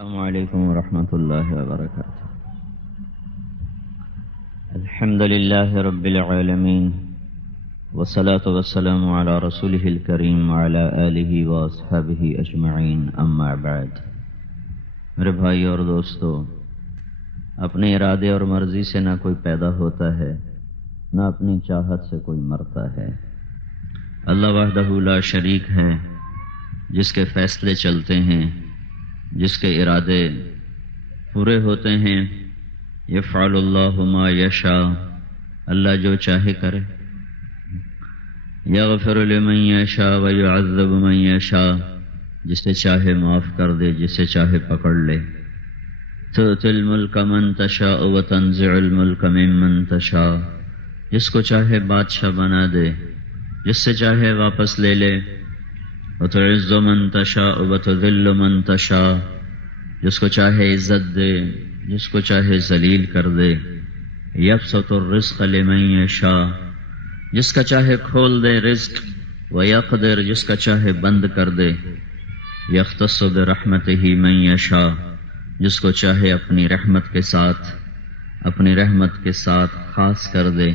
السلام علیکم ورحمۃ اللہ وبرکاتہ۔ الحمد للہ رب العالمین والصلاة والسلام علی رسولہ الکریم وعلی آلہ واصحابہ اجمعین، اما بعد۔ میرے بھائی اور دوستو، اپنے ارادے اور مرضی سے نہ کوئی پیدا ہوتا ہے، نہ اپنی چاہت سے کوئی مرتا ہے۔ اللہ وحدہ لا شریک ہے، جس کے فیصلے چلتے ہیں، جس کے ارادے پورے ہوتے ہیں۔ یفعل اللہ ما یشاء، اللہ جو چاہے کرے۔ یغفر لمن یشاء ویعذب من یشاء، جسے چاہے معاف کر دے، جسے چاہے پکڑ لے۔ تؤتی الملک من تشاء وتنزع الملک ممن تشاء، جس کو چاہے بادشاہ بنا دے، جس سے چاہے واپس لے لے۔ وتعز من تشاء وتذل من تشاء، جس کو چاہے عزت دے، جس کو چاہے ذلیل کر دے۔ یبسط الرزق لمن یشاء، جس کا چاہے کھول دے رزق، ویقدر، جس کا چاہے بند کر دے۔ یختص برحمتہ من یشاء، جس کو چاہے اپنی رحمت کے ساتھ خاص کر دے۔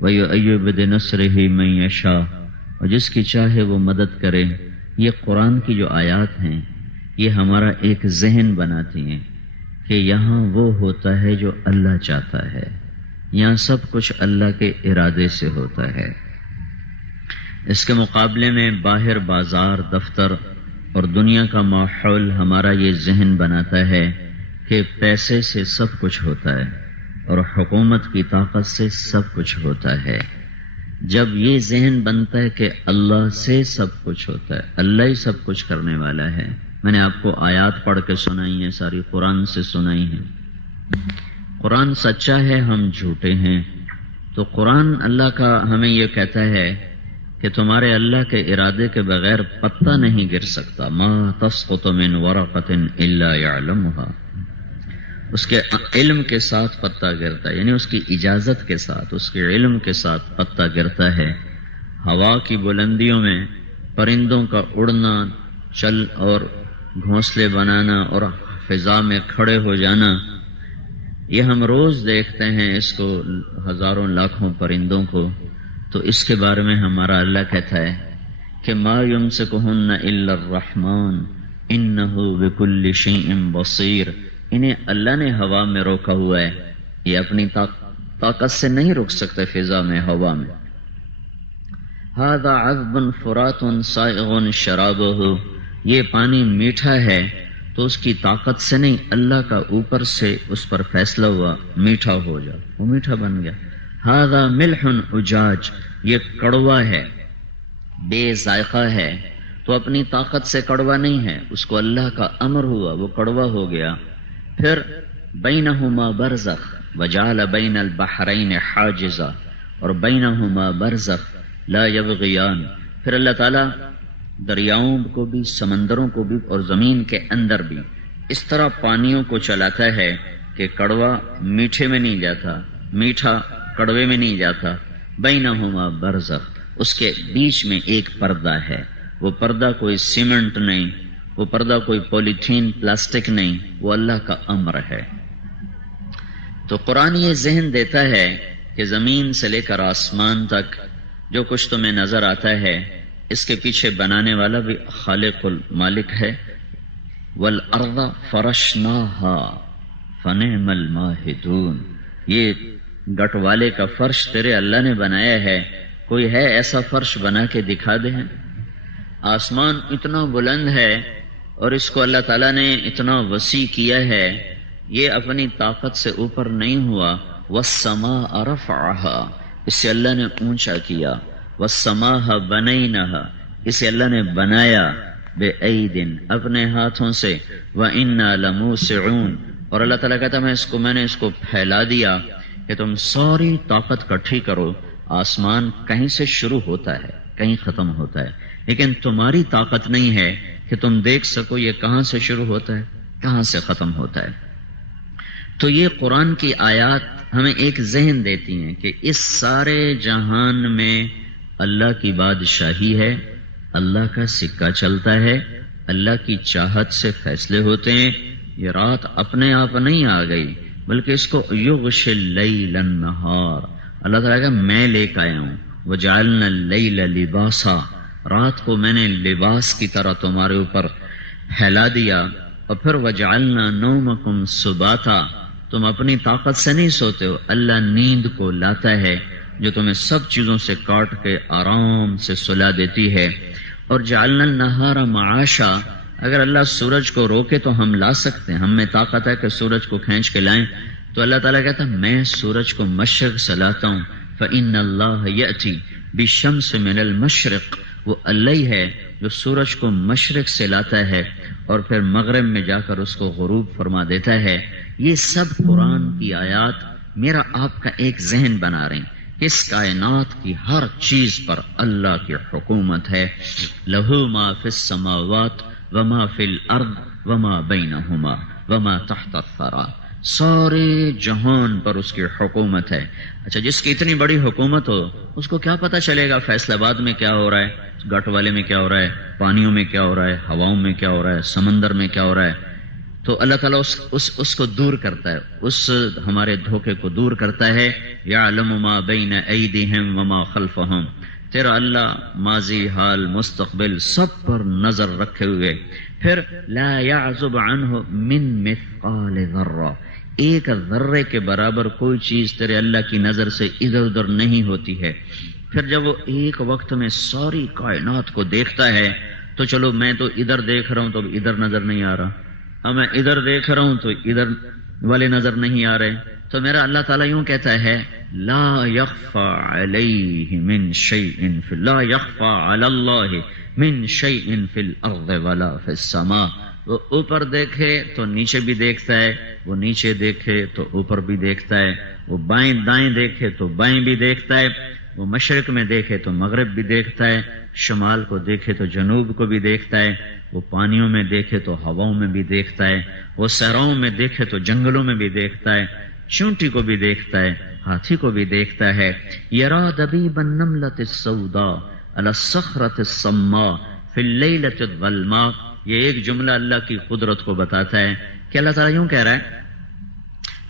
ویؤید بنصرہ من یشاء، اور جس کی چاہے وہ مدد کرے۔ یہ قرآن کی جو آیات ہیں، یہ ہمارا ایک ذہن بناتی ہیں کہ یہاں وہ ہوتا ہے جو اللہ چاہتا ہے، یہاں سب کچھ اللہ کے ارادے سے ہوتا ہے۔ اس کے مقابلے میں باہر بازار، دفتر اور دنیا کا ماحول ہمارا یہ ذہن بناتا ہے کہ پیسے سے سب کچھ ہوتا ہے اور حکومت کی طاقت سے سب کچھ ہوتا ہے۔ جب یہ ذہن بنتا ہے کہ اللہ سے سب کچھ ہوتا ہے، اللہ ہی سب کچھ کرنے والا ہے۔ میں نے آپ کو آیات پڑھ کے سنائی ہیں، ساری قرآن سے سنائی ہیں۔ قرآن سچا ہے، ہم جھوٹے ہیں۔ تو قرآن اللہ کا ہمیں یہ کہتا ہے کہ تمہارے اللہ کے ارادے کے بغیر پتا نہیں گر سکتا۔ ما تسقط من ورقۃ الا یعلمها، اس کے علم کے ساتھ پتا گرتا ہے، یعنی اس کی اجازت کے ساتھ، اس کے علم کے ساتھ پتا گرتا ہے۔ ہوا کی بلندیوں میں پرندوں کا اڑنا، چل اور گھونسلے بنانا اور فضا میں کھڑے ہو جانا، یہ ہم روز دیکھتے ہیں اس کو، ہزاروں لاکھوں پرندوں کو۔ تو اس کے بارے میں ہمارا اللہ کہتا ہے کہ ما یمسکہن الا الرحمن انہ بکل شیء بصیر، انہیں اللہ نے ہوا میں روکا ہوا ہے، یہ اپنی طاقت سے نہیں رک سکتے فضا میں، ہوا میں۔ ھذا عذب فرات سائغ شرابہ، یہ پانی میٹھا ہے تو اس کی طاقت سے نہیں، اللہ کا اوپر سے اس پر فیصلہ ہوا میٹھا ہو جا، وہ میٹھا بن گیا۔ ھذا ملح اجاج، یہ کڑوا ہے، بے ذائقہ ہے، تو اپنی طاقت سے کڑوا نہیں ہے، اس کو اللہ کا امر ہوا، وہ کڑوا ہو گیا۔ پھر بینہما برزخ وجعل بین البحرین حاجزا، اور بینہما برزخ لا یبغیان، پھر اللہ تعالیٰ دریاؤں کو بھی، سمندروں کو بھی اور زمین کے اندر بھی اس طرح پانیوں کو چلاتا ہے کہ کڑوا میٹھے میں نہیں جاتا، میٹھا کڑوے میں نہیں جاتا۔ بینہما برزخ، اس کے بیچ میں ایک پردہ ہے، وہ پردہ کوئی سیمنٹ نہیں، وہ پردہ کوئی پولیتھین پلاسٹک نہیں، وہ اللہ کا امر ہے۔ تو قرآن یہ ذہن دیتا ہے کہ زمین سے لے کر آسمان تک جو کچھ تمہیں نظر آتا ہے، اس کے پیچھے بنانے والا بھی خالق المالک ہے۔ والارض فرشناها فنعم الماہدون، یہ گٹ والے کا فرش تیرے اللہ نے بنایا ہے، کوئی ہے ایسا فرش بنا کے دکھا دے؟ آسمان اتنا بلند ہے اور اس کو اللہ تعالیٰ نے اتنا وسیع کیا ہے، یہ اپنی طاقت سے اوپر نہیں ہوا۔ والسماء رفعها، اسے اللہ نے اونچا کیا۔ والسماء بنیناها، اسے اللہ نے بنایا بأید، اپنے ہاتھوں سے۔ وإنا لموسعون، اور اللہ تعالیٰ کہتا میں نے اس کو پھیلا دیا کہ تم ساری طاقت کٹھی کرو۔ آسمان کہیں سے شروع ہوتا ہے، کہیں ختم ہوتا ہے، لیکن تمہاری طاقت نہیں ہے کہ تم دیکھ سکو یہ کہاں سے شروع ہوتا ہے، کہاں سے ختم ہوتا ہے۔ تو یہ قرآن کی آیات ہمیں ایک ذہن دیتی ہیں کہ اس سارے جہان میں اللہ کی بادشاہی ہے، اللہ کا سکہ چلتا ہے، اللہ کی چاہت سے فیصلے ہوتے ہیں، یہ رات اپنے آپ نہیں آ گئی، بلکہ اس کو یغشی اللیل النہار، اللہ تعالیٰ کا میں لے کے آیا ہوں. وجعلنا اللیل لباسا، رات کو میں نے لباس کی طرح تمہارے اوپر پھیلا دیا. اور پھر وجعلنا نومکم سباتا، تم اپنی طاقت سے نہیں سوتے ہو، اللہ نیند کو لاتا ہے جو تمہیں سب چیزوں سے کاٹ کے آرام سے سلا دیتی ہے. اور جعلنا النہار معاشا، اگر اللہ سورج کو روکے تو ہم لا سکتے ہیں، ہم میں طاقت ہے کہ سورج کو کھینچ کے لائیں. تو اللہ تعالیٰ کہتا ہے میں سورج کو مشرق سے لاتا ہوں. فإن اللہ یأتی بالشمس من المشرق، وہ اللہ ہی ہے جو سورج کو مشرق سے لاتا ہے اور پھر مغرب میں جا کر اس کو غروب فرما دیتا ہے. یہ سب قرآن کی آیات میرا آپ کا ایک ذہن بنا رہے ہیں. اس کائنات کی ہر چیز پر اللہ کی حکومت ہے. لہو ما فی السماوات وما فی الارض وما بینہما وما تحت الثری، سارے جہان پر اس کی حکومت ہے. اچھا، جس کی اتنی بڑی حکومت ہو اس کو کیا پتہ چلے گا فیصل آباد میں کیا ہو رہا ہے، گٹ والے میں کیا ہو رہا ہے، پانیوں میں کیا ہو رہا ہے، ہواؤں میں کیا ہو رہا ہے، سمندر میں کیا ہو رہا ہے. تو اللہ تعالیٰ اس کو دور کرتا ہے، اس ہمارے دھوکے کو دور کرتا ہے. یعلم ما بین ایدیہم وما خلفہم، تیرا اللہ ماضی حال مستقبل سب پر نظر رکھے ہوئے. پھر لا یعزب عنہ من مثقال ذرہ، ایک ذرے کے برابر کوئی چیز تیرے اللہ کی نظر سے ادھر ادھر نہیں ہوتی ہے. پھر جب وہ ایک وقت میں ساری کائنات کو دیکھتا ہے تو چلو میں تو ادھر دیکھ رہا ہوں تو ادھر نظر نہیں آ رہا، اب میں ادھر دیکھ رہا ہوں تو ادھر والے نظر نہیں آ رہے. تو میرا اللہ تعالیٰ یوں کہتا ہے لا یخفى علیہ من شیء لا یخفى علی اللہ من شیء فی الارض ولا فی السماء. وہ اوپر دیکھے تو نیچے بھی دیکھتا ہے، وہ نیچے دیکھے تو اوپر بھی دیکھتا ہے، وہ بائیں دائیں دیکھے تو بائیں بھی دیکھتا ہے، وہ مشرق میں دیکھے تو مغرب بھی دیکھتا ہے، شمال کو دیکھے تو جنوب کو بھی دیکھتا ہے، وہ پانیوں میں دیکھے تو ہواؤں میں بھی دیکھتا ہے، وہ صحراؤں میں دیکھے تو جنگلوں میں بھی دیکھتا ہے، چونٹی کو بھی دیکھتا ہے، ہاتھی کو بھی دیکھتا ہے. یرا دبیب النملۃ السوداء علی الصخرۃ الصماء فی اللیلۃ الظلماء. یہ ایک جملہ اللہ کی قدرت کو بتاتا ہے کہ اللہ تعالیٰ یوں کہہ رہا ہے،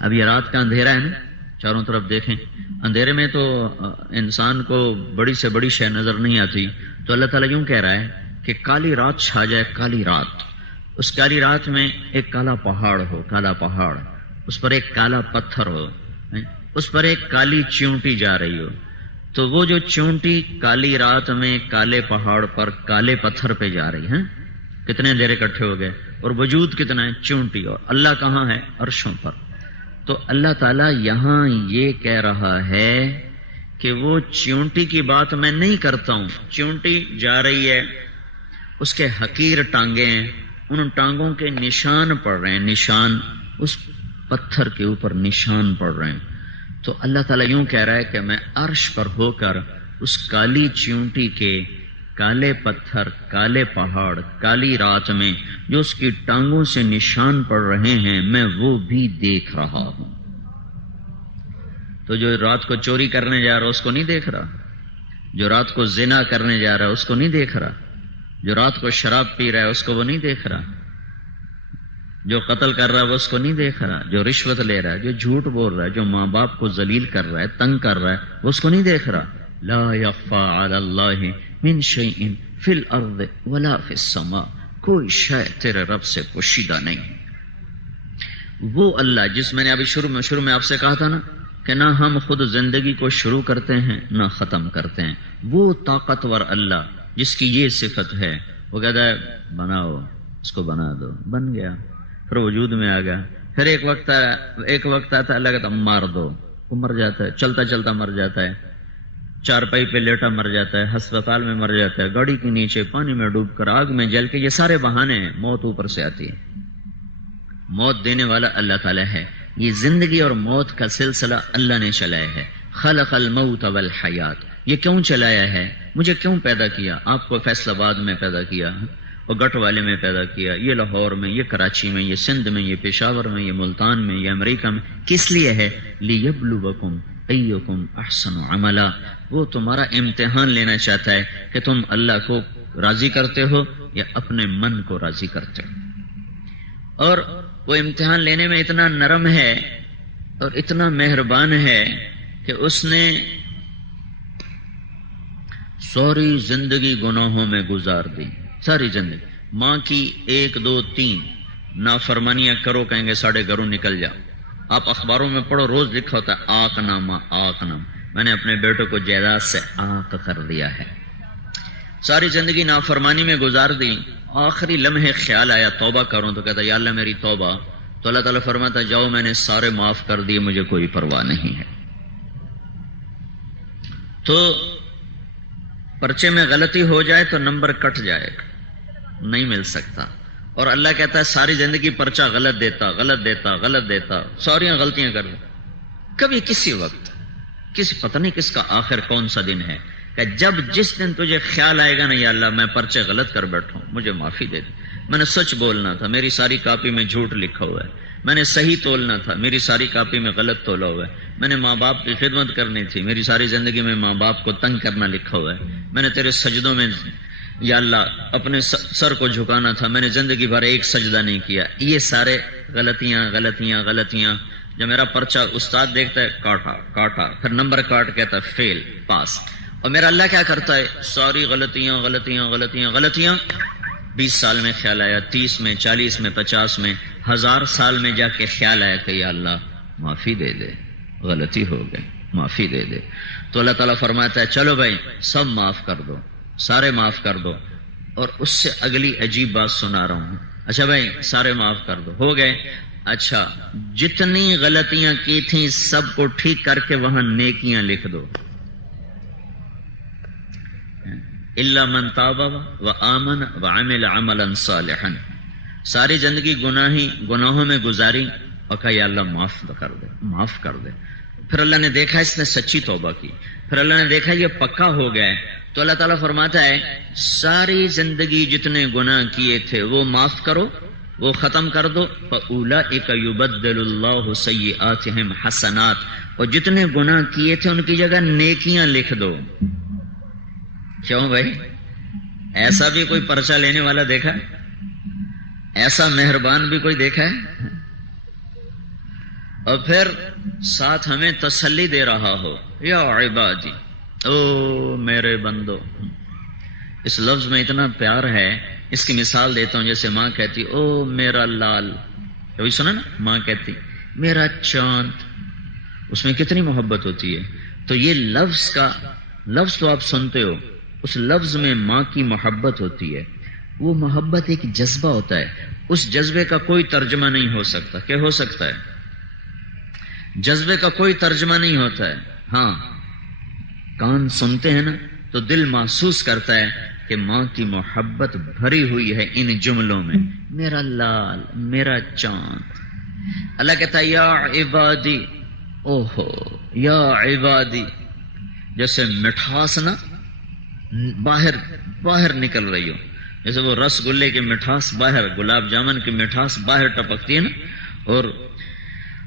اب یہ رات کا اندھیرا ہے نا، چاروں طرف دیکھیں، اندھیرے میں تو انسان کو بڑی سے بڑی شے نظر نہیں آتی. تو اللہ تعالیٰ یوں کہہ رہا ہے کہ کالی رات چھا جائے، کالی رات، اس کالی رات میں ایک کالا پہاڑ ہو، کالا پہاڑ، اس پر ایک کالا پتھر ہو، اس پر ایک کالی چیونٹی جا رہی ہو. تو وہ جو چیونٹی کالی رات میں کالے پہاڑ پر کالے پتھر پہ جا رہی ہے، کتنے اندھیرے اکٹھے ہو گئے اور وجود کتنا ہے، چیونٹی. اور اللہ کہاں ہے؟ عرشوں پر. تو اللہ تعالیٰ یہاں یہ کہہ رہا ہے کہ وہ چیونٹی کی بات میں نہیں کرتا ہوں. چیونٹی جا رہی ہے، اس کے حقیر ٹانگیں ہیں، ان ٹانگوں کے نشان پڑ رہے ہیں، نشان اس پتھر کے اوپر نشان پڑ رہے ہیں. تو اللہ تعالیٰ یوں کہہ رہا ہے کہ میں عرش پر ہو کر اس کالی چیونٹی کے کالے پتھر، کالے پہاڑ، کالی رات میں جو اس کی ٹانگوں سے نشان پڑ رہے ہیں میں وہ بھی دیکھ رہا ہوں. تو جو رات کو چوری کرنے جا رہا اس کو نہیں دیکھ رہا، جو رات کو زنا کرنے جا رہا ہے اس کو نہیں دیکھ رہا، جو رات کو شراب پی رہا ہے اس کو وہ نہیں دیکھ رہا، جو قتل کر رہا ہے وہ اس کو نہیں دیکھ رہا، جو رشوت لے رہا ہے، جو جھوٹ بول رہا ہے، جو ماں باپ کو ذلیل کر رہا ہے، تنگ کر رہا ہے، وہ اس کو نہیں دیکھ رہا. لا یخفی علی اللہ من شیء فی الارض ولا فی السماء، کوئی شے تیرے رب سے پوشیدہ نہیں. وہ اللہ جس میں نے ابھی شروع میں آپ سے کہا تھا نا کہ نہ ہم خود زندگی کو شروع کرتے ہیں نہ ختم کرتے ہیں، وہ طاقتور اللہ جس کی یہ صفت ہے، وہ کہتا ہے بناؤ، اس کو بنا دو، بن گیا، پھر وجود میں آ گیا. پھر ایک وقت آتا ہے اللہ کہتا مار دو، وہ مر جاتا ہے، چلتا چلتا مر جاتا ہے، چارپائی پہ لیٹا مر جاتا ہے، ہسپتال میں مر جاتا ہے، گاڑی کے نیچے پانی میں ڈوب کر آگ میں جل کے. یہ سارے بہانے ہیں، موت اوپر سے آتی ہے. موت دینے والا اللہ تعالیٰ ہے. یہ زندگی اور موت کا سلسلہ اللہ نے چلایا ہے. خلق الموت والحیات، یہ کیوں چلایا ہے؟ مجھے کیوں پیدا کیا؟ آپ کو فیصل آباد میں پیدا کیا اور گٹ والے میں پیدا کیا، یہ لاہور میں، یہ کراچی میں، یہ سندھ میں، یہ پشاور میں، یہ ملتان میں، یہ امریکہ میں. کس لیے ہے؟ لیبلوکم ایکم احسن عملا. وہ تمہارا امتحان لینا چاہتا ہے کہ تم اللہ کو راضی کرتے ہو یا اپنے من کو راضی کرتے ہو. اور وہ امتحان لینے میں اتنا نرم ہے اور اتنا مہربان ہے کہ اس نے ساری زندگی گناہوں میں گزار دی، ساری زندگی۔ ماں کی 1 2 3 نافرمانیاں کرو، کہیں گے ساڑھے گھروں نکل جاؤ۔ آپ اخباروں میں پڑھو، روز لکھا ہوتا ہے آق نامہ، آق نام، میں نے اپنے بیٹوں کو جائیداد سے آق کر دیا ہے۔ ساری زندگی نافرمانی میں گزار دی، آخری لمحے خیال آیا توبہ کروں، تو کہتا یا اللہ میری توبہ، تو اللہ تعالیٰ فرماتا جاؤ میں نے سارے معاف کر دیے، مجھے کوئی پرواہ نہیں ہے۔ تو پرچے میں غلطی ہو جائے تو نمبر کٹ جائے گا، نہیں مل سکتا۔ اور اللہ کہتا ہے ساری زندگی پرچہ غلط دیتا غلط دیتا غلط دیتا، ساری غلطیاں کر دے، کبھی کسی وقت پتہ نہیں کس کا آخر کون سا دن ہے کہ جب جس دن تجھے خیال آئے گا نا یا اللہ میں پرچے غلط کر بیٹھا ہوں، مجھے معافی دے دے، میں نے سچ بولنا تھا، میری ساری کاپی میں جھوٹ لکھا ہوا ہے، میں نے صحیح تولنا تھا، میری ساری کاپی میں غلط تولا ہوا ہے، میں نے ماں باپ کی خدمت کرنی تھی، میری ساری زندگی میں ماں باپ کو تنگ کرنا لکھا ہوا ہے، میں نے تیرے سجدوں میں یا اللہ اپنے سر کو جھکانا تھا، میں نے زندگی بھر ایک سجدہ نہیں کیا۔ یہ سارے غلطیاں غلطیاں غلطیاں، جب میرا پرچہ استاد دیکھتا ہے کاٹا کاٹا، پھر نمبر کاٹ کہتا ہے فیل پاس، اور میرا اللہ کیا کرتا ہے ساری غلطیاں غلطیاں غلطیاں غلطیاں۔ 20 سال میں خیال آیا، 30 میں، 40 میں، 50 میں، 1000 سال میں جا کے خیال آیا کہ یا اللہ معافی دے دے، غلطی ہو گئی، معافی دے دے۔ تو اللہ تعالیٰ فرماتا ہے چلو بھائی سب معاف کر دو، سارے معاف کر دو۔ اور اس سے اگلی عجیب بات سنا رہا ہوں، اچھا بھائی سارے معاف کر دو، ہو گئے، اچھا جتنی غلطیاں کی تھیں سب کو ٹھیک کر کے وہاں نیکیاں لکھ دو، الا من تاب وآمن وعمل عملا صالحا۔ ساری زندگی گناہوں میں گزاری اور کہا یا اللہ معاف کر دے، معاف کر دے۔ پھر اللہ نے دیکھا اس نے سچی توبہ کی، پھر اللہ نے دیکھا یہ پکا ہو گیا، تو اللہ تعالیٰ فرماتا ہے ساری زندگی جتنے گناہ کیے تھے وہ معاف کرو، وہ ختم کر دو، فَأُولَئِكَ يُبَدِّلُ اللَّهُ سَيِّئَاتِهِمْ حَسَنَاتٍ، اور جتنے گناہ کیے تھے ان کی جگہ نیکیاں لکھ دو۔ کیوں بھائی ایسا بھی کوئی پرچہ لینے والا دیکھا ہے؟ ایسا مہربان بھی کوئی دیکھا ہے؟ اور پھر ساتھ ہمیں تسلی دے رہا ہو، یا عبادی، او میرے بندو۔ اس لفظ میں اتنا پیار ہے، اس کی مثال دیتا ہوں، جیسے ماں کہتی او میرا لال، کبھی سنا نا ماں کہتی میرا چاند، اس میں کتنی محبت ہوتی ہے۔ تو یہ لفظ تو آپ سنتے ہو، اس لفظ میں ماں کی محبت ہوتی ہے، وہ محبت ایک جذبہ ہوتا ہے، اس جذبے کا کوئی ترجمہ نہیں ہو سکتا۔ کیا ہو سکتا ہے؟ جذبے کا کوئی ترجمہ نہیں ہوتا ہے، ہاں کان سنتے ہیں نا تو دل محسوس کرتا ہے کہ ماں کی محبت بھری ہوئی ہے ان جملوں میں، میرا لال، میرا چاند۔ اللہ کہتا ہے یا عبادی، اوہو یا عبادی، جیسے مٹھاس نا باہر نکل رہی ہو، جیسے وہ رس گلے کی مٹھاس باہر، گلاب جامن کی مٹھاس باہر ٹپکتی ہے نا، اور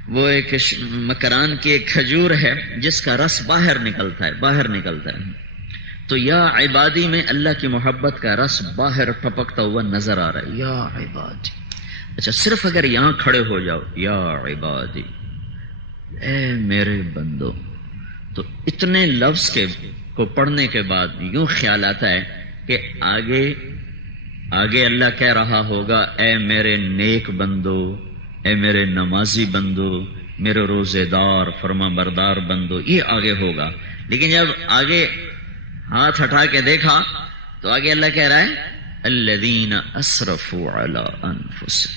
وہ ایک مکران کی ایک کھجور ہے جس کا رس باہر نکلتا ہے، تو یا عبادی میں اللہ کی محبت کا رس باہر ٹپکتا ہوا نظر آ رہا ہے، یا عبادی۔ اچھا صرف اگر یہاں کھڑے ہو جاؤ یا عبادی، اے میرے بندو، تو اتنے لفظ کو پڑھنے کے بعد یوں خیال آتا ہے کہ آگے اللہ کہہ رہا ہوگا اے میرے نیک بندو، اے میرے نمازی بندو، میرے روزے دار فرما بردار بندو، یہ آگے ہوگا۔ لیکن جب آگے ہاتھ ہٹا کے دیکھا تو آگے اللہ کہہ رہا ہے الذین اسرفوا علی انفسہم،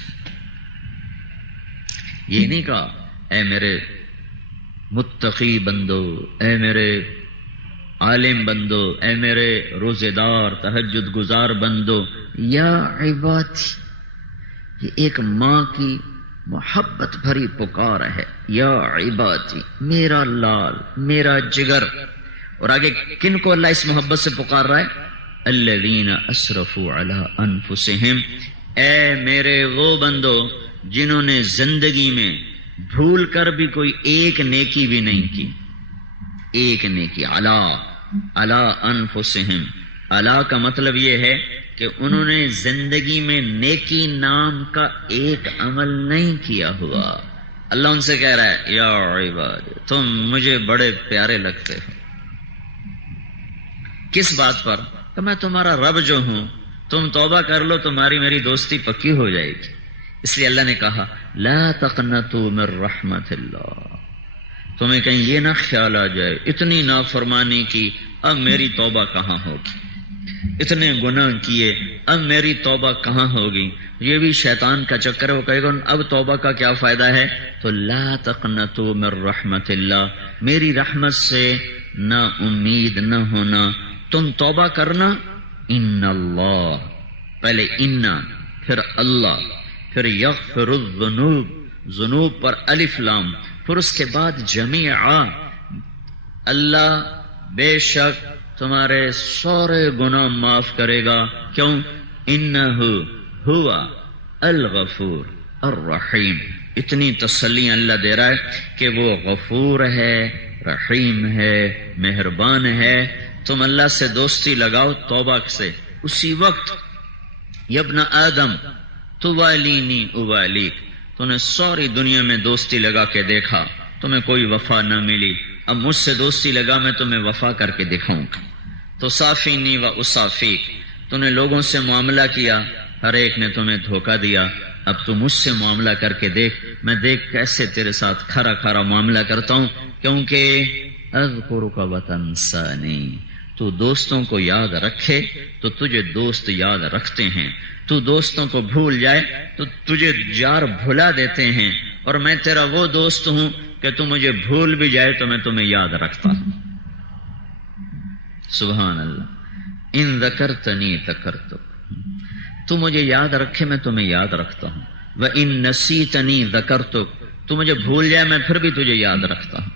یہ نہیں کہا اے میرے متقی بندو، اے میرے عالم بندو، اے میرے روزے دار تہجد گزار بندو، یا عبادی، یہ ایک ماں کی محبت بھری پکار ہے، یا عبادی، میرا لال، میرا جگر۔ اور آگے کن کو اللہ اس محبت سے پکار رہا ہے؟ الذین اسرفوا علی انفسہم، اے میرے وہ بندو جنہوں نے زندگی میں بھول کر بھی کوئی ایک نیکی بھی نہیں کی، ایک نیکی، علی انفسہم، الا کا مطلب یہ ہے کہ انہوں نے زندگی میں نیکی نام کا ایک عمل نہیں کیا ہوا. اللہ ان سے کہہ رہا ہے یا عباد تم مجھے بڑے پیارے لگتے ہو. کس بات پر؟ کہ میں تمہارا رب جو ہوں، تم توبہ کر لو تمہاری میری دوستی پکی ہو جائے گی. اس لیے اللہ نے کہا لا تقنطوا من رحمت اللہ. تمہیں کہیں یہ نہ خیال آ جائے اتنی نافرمانی کی اب میری توبہ کہاں ہوگی، اتنے گناہ کیے اب میری توبہ کہاں ہوگی. یہ بھی شیطان کا چکر ہے، وہ کہے گا اب توبہ کا کیا فائدہ ہے. تو لا تقنطوا من رحمت اللہ، میری رحمت سے نہ امید نہ ہونا، تم توبہ کرنا. ان اللہ، پہلے انا پھر اللہ پھر یغفر الذنوب، ذنوب پر الف لام، پھر اس کے بعد جمیعا، اللہ بے شک تمہارے سارے گناہ معاف کرے گا. کیوں؟ انہ ہوا الغفور الرحیم. اتنی تسلی اللہ دے رہا ہے کہ وہ غفور ہے، رحیم ہے، مہربان ہے. تم اللہ سے دوستی لگاؤ توبہ سے اسی وقت. یبن آدم توالینی اوالیک، تو نے ساری دنیا میں دوستی لگا کے دیکھا تمہیں کوئی وفا نہ ملی، اب مجھ سے دوستی لگا میں تمہیں وفا کر کے دکھاؤں گا. تو صافینی و اصافیک، تو نے لوگوں سے معاملہ کیا ہر ایک نے تمہیں دھوکہ دیا، اب تو مجھ سے معاملہ کر کے دیکھ، میں دیکھ کیسے تیرے ساتھ کھرا کھرا معاملہ کرتا ہوں. کیونکہ اذکرک وتنسانی، تو دوستوں کو یاد رکھے تو تجھے دوست یاد رکھتے ہیں، تو دوستوں کو بھول جائے تو تجھے یار بھلا دیتے ہیں، اور میں تیرا وہ دوست ہوں کہ تو مجھے بھول بھی جائے تو میں تمہیں یاد رکھتا ہوں. سبحان اللہ. ان ذکرتنی ذکرتک، تو مجھے یاد رکھے میں تمہیں یاد رکھتا ہوں. وان نسیتنی ذکرتک، تو مجھے بھول جائے میں پھر بھی تجھے یاد رکھتا ہوں.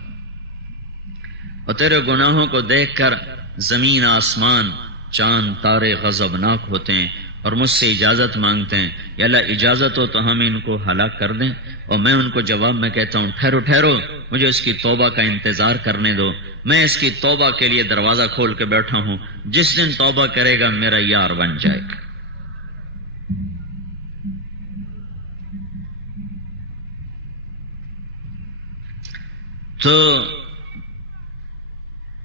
اور تیرے گناہوں کو دیکھ کر زمین آسمان چاند تارے غضبناک ہوتے ہیں اور مجھ سے اجازت مانگتے ہیں، یا اللہ اجازت ہو تو ہم ان کو ہلاک کر دیں. اور میں ان کو جواب میں کہتا ہوں ٹھہرو ٹھہرو، مجھے اس کی توبہ کا انتظار کرنے دو، میں اس کی توبہ کے لیے دروازہ کھول کے بیٹھا ہوں، جس دن توبہ کرے گا میرا یار بن جائے گا. تو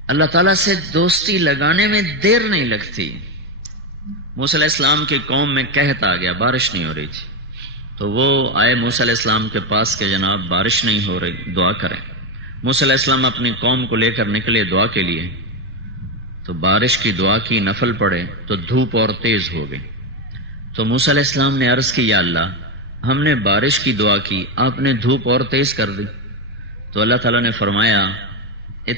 اللہ تعالیٰ سے دوستی لگانے میں دیر نہیں لگتی. موسیٰ علیہ السلام کی قوم میں قحط آ گیا، بارش نہیں ہو رہی تھی، تو وہ آئے موسیٰ علیہ السلام کے پاس کہ جناب بارش نہیں ہو رہی، دعا کریں. موسیٰ علیہ السلام اپنی قوم کو لے کر نکلے دعا کے لیے، تو بارش کی دعا کی، نفل پڑے تو دھوپ اور تیز ہو گئی. تو موسیٰ علیہ السلام نے عرض کی یا اللہ ہم نے بارش کی دعا کی، آپ نے دھوپ اور تیز کر دی. تو اللہ تعالیٰ نے فرمایا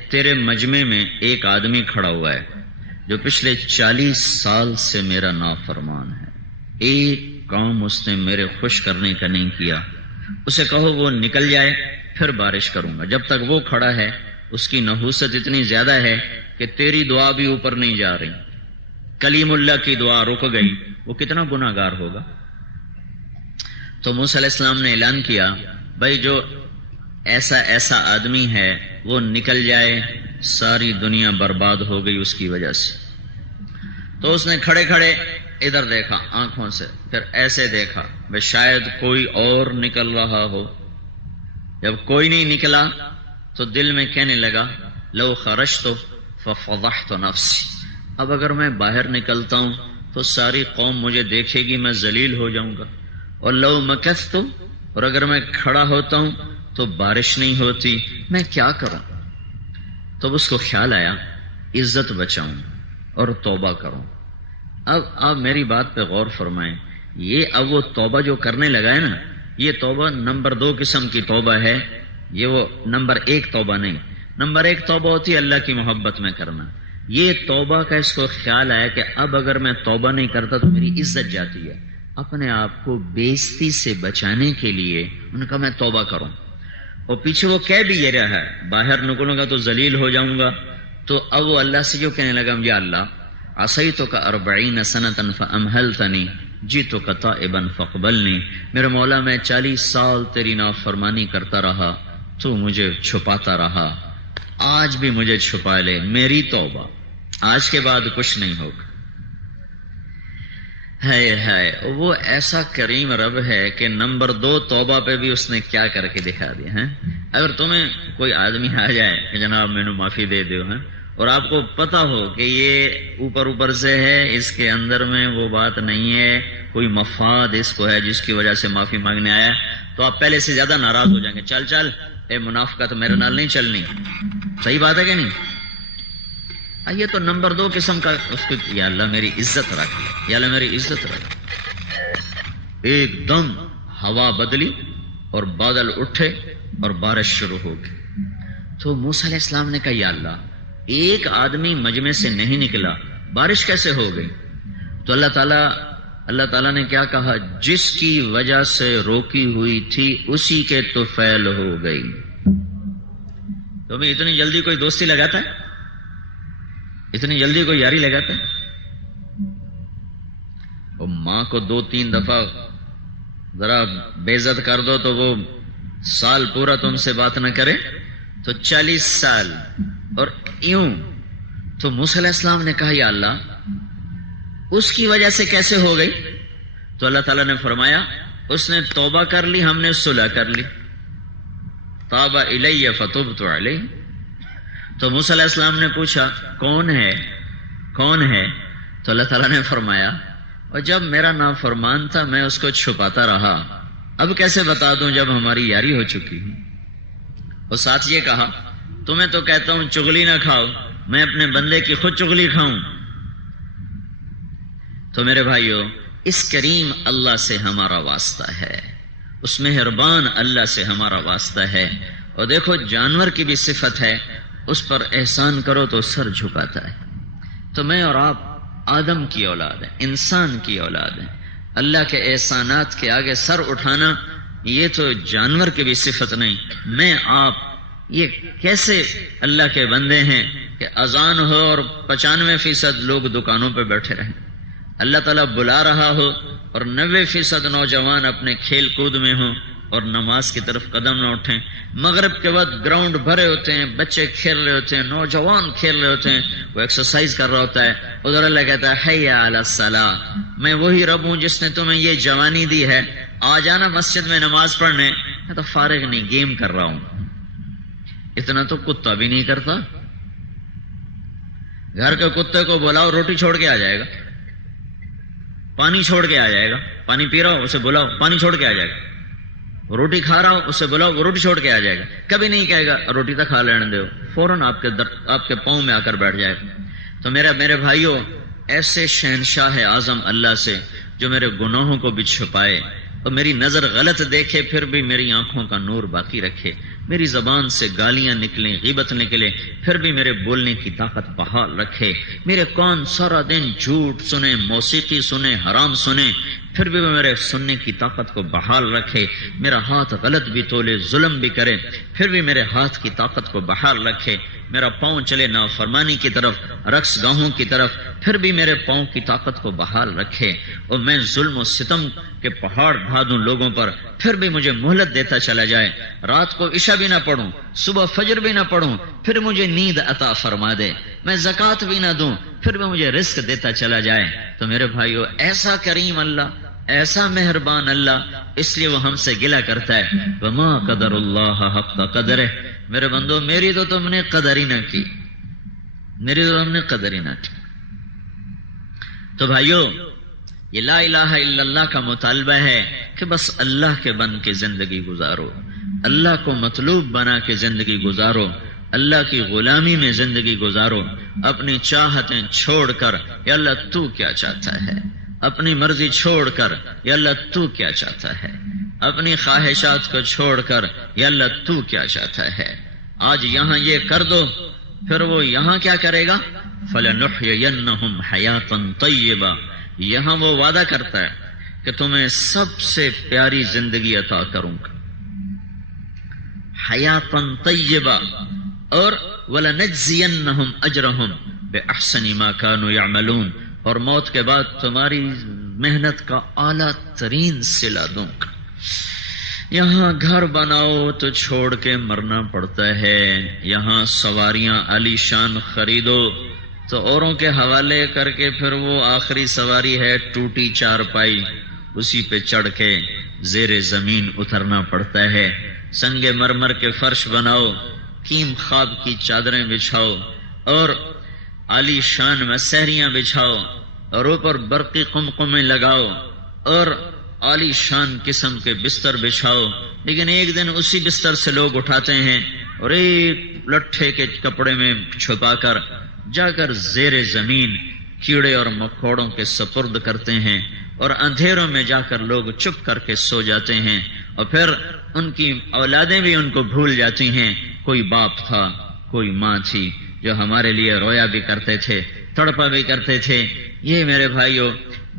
تیرے مجمع میں ایک آدمی کھڑا ہوا ہے جو پچھلے 40 سال سے میرا نافرمان ہے، ایک کام اس نے میرے خوش کرنے کا نہیں کیا، اسے کہو وہ نکل جائے پھر بارش کروں گا. جب تک وہ کھڑا ہے اس کی نحوست اتنی زیادہ ہے کہ تیری دعا بھی اوپر نہیں جا رہی. کلیم اللہ کی دعا رک گئی، وہ کتنا گناہ گار ہوگا. تو موسیٰ علیہ السلام نے اعلان کیا بھائی جو ایسا آدمی ہے وہ نکل جائے، ساری دنیا برباد ہو گئی اس کی وجہ سے. تو اس نے کھڑے کھڑے ادھر دیکھا آنکھوں سے، پھر ایسے دیکھا بے شاید کوئی اور نکل رہا ہو. جب کوئی نہیں نکلا تو دل میں کہنے لگا لو خرجت ففضحت نفسی، اب اگر میں باہر نکلتا ہوں تو ساری قوم مجھے دیکھے گی، میں ذلیل ہو جاؤں گا. اور لو مکثت، اور اگر میں کھڑا ہوتا ہوں تو بارش نہیں ہوتی، میں کیا کروں. تو اس کو خیال آیا عزت بچاؤں اور توبہ کروں. اب آپ میری بات پہ غور فرمائیں، یہ اب وہ توبہ جو کرنے لگا ہے نا، یہ توبہ نمبر 2 قسم کی توبہ ہے. یہ وہ نمبر 1 توبہ نہیں. نمبر 1 توبہ ہوتی ہے اللہ کی محبت میں کرنا. یہ توبہ کا اس کو خیال آیا کہ اب اگر میں توبہ نہیں کرتا تو میری عزت جاتی ہے. اپنے آپ کو بےعزتی سے بچانے کے لیے ان کا میں توبہ کروں. اور پیچھے وہ کہہ بھی یہ رہا ہے باہر نکلوں گا تو ذلیل ہو جاؤں گا. تو اب وہ اللہ سے جو کہنے لگا یا اللہ عصیتک 40 سنة فامہلتنی جئتک تائبا فاقبلنی، میرے مولا میں 40 سال تیری نافرمانی کرتا رہا، تو مجھے چھپاتا رہا، آج بھی مجھے چھپا لے، میری توبہ، آج کے بعد کچھ نہیں ہوگا. ہے وہ ایسا کریم رب ہے کہ نمبر 2 توبہ پہ بھی اس نے کیا کر کے دکھا دیا ہے. اگر تمہیں کوئی آدمی آ جائے کہ جناب میں نے معافی دے دیو ہے، اور آپ کو پتا ہو کہ یہ اوپر سے ہے، اس کے اندر میں وہ بات نہیں ہے، کوئی مفاد اس کو ہے جس کی وجہ سے معافی مانگنے آیا، تو آپ پہلے سے زیادہ ناراض ہو جائیں گے. چل اے منافقت میرے نال نہیں چلنی. صحیح بات ہے کہ نہیں؟ یہ تو نمبر 2 قسم کا اس کو، یا اللہ میری عزت رکھ، یا اللہ میری عزت رکھ. ایک دم ہوا بدلی اور بادل اٹھے اور بارش شروع ہو گئی. تو موسیٰ علیہ السلام نے کہا یا اللہ ایک آدمی مجمع سے نہیں نکلا، بارش کیسے ہو گئی؟ تو اللہ تعالیٰ نے کیا کہا؟ جس کی وجہ سے روکی ہوئی تھی اسی کے طفیل ہو گئی. تو میں اتنی جلدی کوئی دوستی لگاتا ہے؟ اتنی جلدی کوئی یاری لگاتا ہے؟ اور ماں کو 2-3 دفعہ ذرا بے عزت کر دو تو وہ سال پورا تم سے بات نہ کرے تو 40 سال. اور یوں تو موسیٰ علیہ السلام نے کہا یا اللہ اس کی وجہ سے کیسے ہو گئی؟ تو اللہ تعالیٰ نے فرمایا اس نے توبہ کر لی، ہم نے صلح کر لی. تاب الی فتبت علیہ. تو موسیٰ علیہ السلام نے پوچھا کون ہے؟ تو اللہ تعالیٰ نے فرمایا اور جب میرا نافرمان تھا میں اس کو چھپاتا رہا، اب کیسے بتا دوں جب ہماری یاری ہو چکی. اور ساتھ یہ کہا تمہیں تو کہتا ہوں چغلی نہ کھاؤ، میں اپنے بندے کی خود چغلی کھاؤں. تو میرے بھائیو اس کریم اللہ سے ہمارا واسطہ ہے، اس مہربان اللہ سے ہمارا واسطہ ہے. اور دیکھو جانور کی بھی صفت ہے، اس پر احسان کرو تو سر جھکاتا ہے. تو میں اور آپ آدم کی اولاد ہیں، انسان کی اولاد ہیں. اللہ کے احسانات کے آگے سر اٹھانا یہ تو جانور کی بھی صفت نہیں. میں آپ یہ کیسے اللہ کے بندے ہیں کہ اذان ہو اور 95% لوگ دکانوں پہ بیٹھے رہیں، اللہ تعالیٰ بلا رہا ہو اور 90% نوجوان اپنے کھیل کود میں ہوں اور نماز کی طرف قدم نہ اٹھیں. مغرب کے وقت گراؤنڈ بھرے ہوتے ہیں، بچے کھیل رہے ہوتے ہیں، نوجوان کھیل رہے ہوتے ہیں، وہ ایکسرسائز کر رہا ہوتا ہے. ادھر اللہ کہتا ہے حی علی الصلاۃ، میں وہی رب ہوں جس نے تمہیں یہ جوانی دی ہے، آ جانا مسجد میں نماز پڑھنے. میں تو فارغ نہیں، گیم کر رہا ہوں. اتنا تو کتا بھی نہیں کرتا. گھر کے کتے کو بلاؤ روٹی چھوڑ کے آ جائے گا، پانی چھوڑ کے آ جائے گا. پانی پی رہا ہو اسے بلاؤ پانی چھوڑ کے آ جائے گا. روٹی کھا رہا ہو اسے بلاؤ وہ روٹی چھوڑ کے آ جائے گا. کبھی نہیں کہے گا روٹی تو کھا لینے دو، فوراً آپ کے پاؤں میں آ کر بیٹھ جائے گا. تو میرے بھائیوں ایسے شہنشاہ اعظم اللہ سے جو میرے گناہوں کو بھی چھپائے اور میری نظر غلط دیکھے پھر بھی میری آنکھوں کا نور باقی رکھے، میری زبان سے گالیاں نکلیں، غیبت نکلے پھر بھی میرے بولنے کی طاقت بحال رکھے، میرے کان سارا دن جھوٹ سنے، موسیقی سنے، حرام سنے پھر بھی وہ میرے سننے کی طاقت کو بحال رکھے، میرا ہاتھ غلط بھی تولے، ظلم بھی کرے پھر بھی میرے ہاتھ کی طاقت کو بحال رکھے، میرا پاؤں چلے نافرمانی کی طرف، رقص گاہوں کی طرف پھر بھی میرے پاؤں کی طاقت کو بحال رکھے، اور میں ظلم و ستم کے پہاڑ ڈھا دوں لوگوں پر پھر بھی مجھے مہلت دیتا چلا جائے، رات کو عشاء بھی نہ پڑھوں، صبح فجر بھی نہ پڑھوں پھر مجھے نیند عطا فرما دے، میں زکوٰۃ بھی نہ دوں پھر بھی مجھے رزق دیتا چلا جائے. تو میرے بھائیو ایسا کریم اللہ، ایسا مہربان اللہ، اس لیے وہ ہم سے گلہ کرتا ہے وما قدر اللہ حق قدرہ. میرے بندو میری تو تم نے قدر ہی نہ کی، میری تو تم نے قدر ہی نہ کی. تو بھائیو یہ لا الہ الا اللہ کا مطالبہ ہے کہ بس اللہ کے بن کے زندگی گزارو، اللہ کو مطلوب بنا کے زندگی گزارو، اللہ کی غلامی میں زندگی گزارو، اپنی چاہتیں چھوڑ کر یا اللہ تو کیا چاہتا ہے، اپنی مرضی چھوڑ کر یا اللہ تو کیا چاہتا ہے، اپنی خواہشات کو چھوڑ کر یا اللہ تو کیا چاہتا ہے. آج یہاں یہ کر دو پھر وہ یہاں کیا کرے گا؟ فَلَنُحْيِيَنَّهُمْ حَيَاةً طَيِّبَةً. یہاں وہ وعدہ کرتا ہے کہ تمہیں سب سے پیاری زندگی عطا کروں گا، حیاتاً طیبہ، اور وَلَنَجْزِيَنَّهُمْ أَجْرَهُمْ بِأَحْسَنِ مَا كَانُوا يَعْمَلُونَ. اور موت کے بعد تمہاری محنت کا اعلیٰ ترین صلہ دوں گا. یہاں گھر بناؤ تو چھوڑ کے مرنا پڑتا ہے، یہاں سواریاں عالی شان خریدو تو اوروں کے حوالے کر کے پھر وہ آخری سواری ہے ٹوٹی چارپائی، اسی پہ چڑھ کے زیر زمین اترنا پڑتا ہے۔ سنگ مرمر کے فرش بناؤ، کیم خواب کی چادریں بچھاؤ اور عالی شان مسحریاں بچھاؤ اور اوپر برقی قمقمیں لگاؤ اور عالی شان قسم کے بستر بچھاؤ، لیکن ایک دن اسی بستر سے لوگ اٹھاتے ہیں اور ایک لٹھے کے کپڑے میں چھپا کر جا کر زیر زمین کیڑے اور مکوڑوں کے سپرد کرتے ہیں، اور اندھیروں میں جا کر لوگ چپ کر کے سو جاتے ہیں، اور پھر ان کی اولادیں بھی ان کو بھول جاتی ہیں۔ کوئی باپ تھا، کوئی ماں تھی جو ہمارے لیے رویا بھی کرتے تھے، تڑپا بھی کرتے تھے۔ یہ میرے بھائیوں،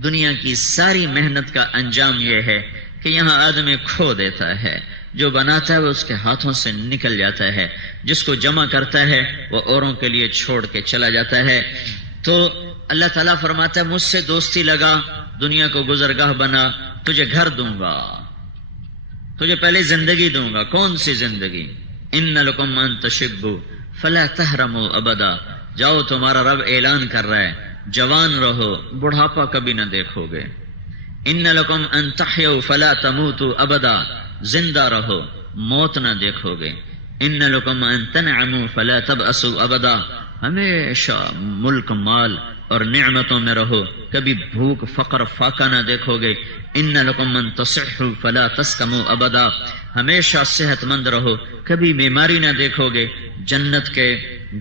دنیا کی ساری محنت کا انجام یہ ہے کہ یہاں آدمی کھو دیتا ہے، جو بناتا ہے وہ اس کے ہاتھوں سے نکل جاتا ہے، جس کو جمع کرتا ہے وہ اوروں کے لیے چھوڑ کے چلا جاتا ہے۔ تو اللہ تعالیٰ فرماتا ہے مجھ سے دوستی لگا، دنیا کو گزرگاہ بنا، تجھے گھر دوں گا، تجھے پہلے زندگی دوں گا۔ کون سی زندگی؟ ان لکم ان تشبوا فلا تحرموا ابدا، جاؤ تمہارا رب اعلان کر رہا ہے جوان رہو، بڑھاپا کبھی نہ دیکھو گے۔ ان لکم ان تحیوا فلا تموتوا ابدا، زندہ رہو، موت نہ دیکھو گے۔ ان لکم ان تنعموا فلا تبأسوا ابدا، ہمیشہ ملک مال اور نعمتوں میں رہو، کبھی بھوک فقر فاقہ نہ دیکھو گے۔ ان لکم ان تصحوا فلا تسقموا ابدا، ہمیشہ صحت مند رہو، کبھی بیماری نہ دیکھو گے۔ جنت کے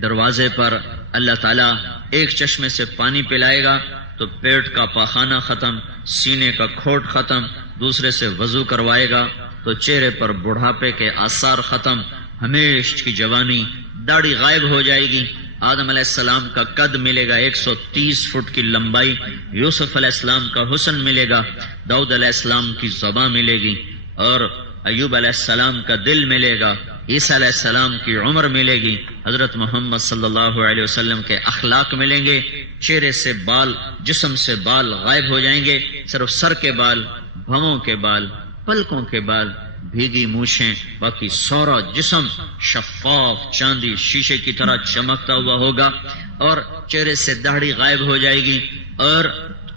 دروازے پر اللہ تعالیٰ ایک چشمے سے پانی پلائے گا تو پیٹ کا پاخانہ ختم، سینے کا کھوٹ ختم، دوسرے سے وضو کروائے گا تو چہرے پر بڑھاپے کے آثار ختم، ہمیشہ کی جوانی، داڑھی غائب ہو جائے گی۔ آدم علیہ السلام کا قد ملے گا 130 فٹ کی لمبائی، یوسف علیہ السلام کا حسن ملے گا، داؤد علیہ السلام کی زبان ملے گی، اور ایوب علیہ السلام کا دل ملے گا، عیسیٰ علیہ السلام کی عمر ملے گی، حضرت محمد صلی اللہ علیہ وسلم کے اخلاق ملیں گے۔ چہرے سے بال، جسم سے بال غائب ہو جائیں گے، صرف سر کے بال، بھووں کے بال، پلکوں کے بال، بھیگی مونچھیں، باقی سورا جسم شفاف چاندی شیشے کی طرح چمکتا ہوا ہوگا، اور چہرے سے داڑھی غائب ہو جائے گی، اور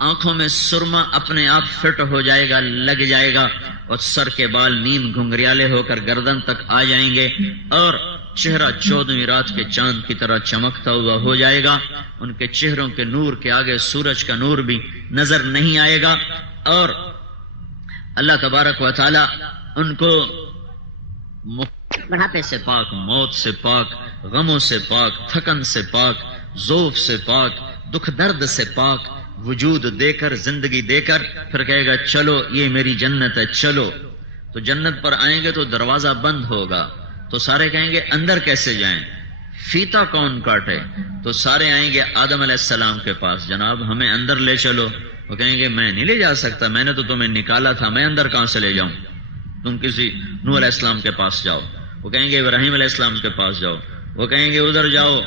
آنکھوں میں سرما اپنے آپ فٹ ہو جائے گا، لگ جائے گا، اور سر کے بال نیم گھنگریالے ہو کر گردن تک آ جائیں گے، اور چہرہ 14ویں رات کے چاند کی طرح چمکتا ہوا ہو جائے گا۔ ان کے چہروں کے نور کے آگے سورج کا نور بھی نظر نہیں آئے گا، اور اللہ تبارک و تعالی ان کو بڑھاپے سے پاک، موت سے پاک، غموں سے پاک، تھکن سے پاک، ذوف سے پاک، دکھ درد سے پاک وجود دے کر، زندگی دے کر پھر کہے گا چلو یہ میری جنت ہے، چلو۔ تو جنت پر آئیں گے تو دروازہ بند ہوگا، تو سارے کہیں گے اندر کیسے جائیں، فیتا کون کاٹے؟ تو سارے آئیں گے آدم علیہ السلام کے پاس، جناب ہمیں اندر لے چلو۔ وہ کہیں گے میں نہیں لے جا سکتا، میں نے تو تمہیں نکالا تھا، میں اندر کہاں سے لے جاؤں؟ تم کسی نوح علیہ السلام کے پاس جاؤ۔ وہ کہیں گے ابراہیم علیہ السلام کے پاس جاؤ۔ وہ کہیں گے ادھر جاؤ،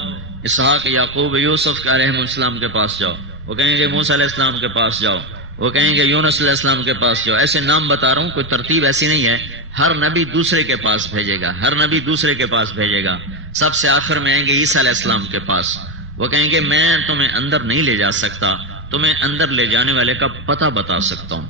اسحاق، یعقوب، یوسف علیہ السلام کے پاس جاؤ۔ وہ کہیں گے موسیٰ علیہ السلام کے پاس جاؤ۔ وہ کہیں گے یونس علیہ السلام کے پاس جاؤ۔ ایسے نام بتا رہا ہوں، کوئی ترتیب ایسی نہیں ہے، ہر نبی دوسرے کے پاس بھیجے گا، ہر نبی دوسرے کے پاس بھیجے گا۔ سب سے آخر میں آئیں گے عیسیٰ علیہ السلام کے پاس۔ وہ کہیں گے میں تمہیں اندر نہیں لے جا سکتا، تمہیں اندر لے جانے والے کا پتہ بتا سکتا ہوں۔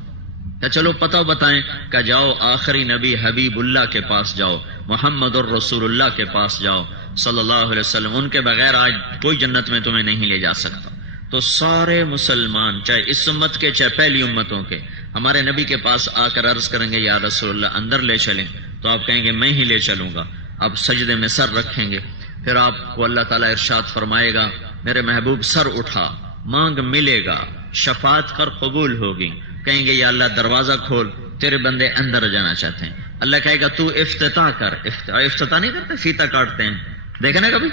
کہ چلو پتہ بتائیں؟ کہ جاؤ آخری نبی حبیب اللہ کے پاس جاؤ، محمد الرسول اللہ کے پاس جاؤ صلی اللہ علیہ وسلم، ان کے بغیر آج کوئی جنت میں تمہیں نہیں لے جا سکتا۔ تو سارے مسلمان، چاہے اس امت کے چاہے پہلی امتوں کے، ہمارے نبی کے پاس آ کر عرض کریں گے یا رسول اللہ اندر لے چلیں، تو آپ کہیں گے میں ہی لے چلوں گا۔ آپ سجدے میں سر رکھیں گے، پھر آپ کو اللہ تعالیٰ ارشاد فرمائے گا میرے محبوب سر اٹھا، مانگ ملے گا، شفاعت کر قبول ہوگی۔ کہیں گے یا اللہ دروازہ کھول، تیرے بندے اندر جانا چاہتے ہیں۔ اللہ کہے گا تو افتتاح کر۔ افتتاح نہیں کرتے، فیتا کاٹتے ہیں، دیکھا نا کبھی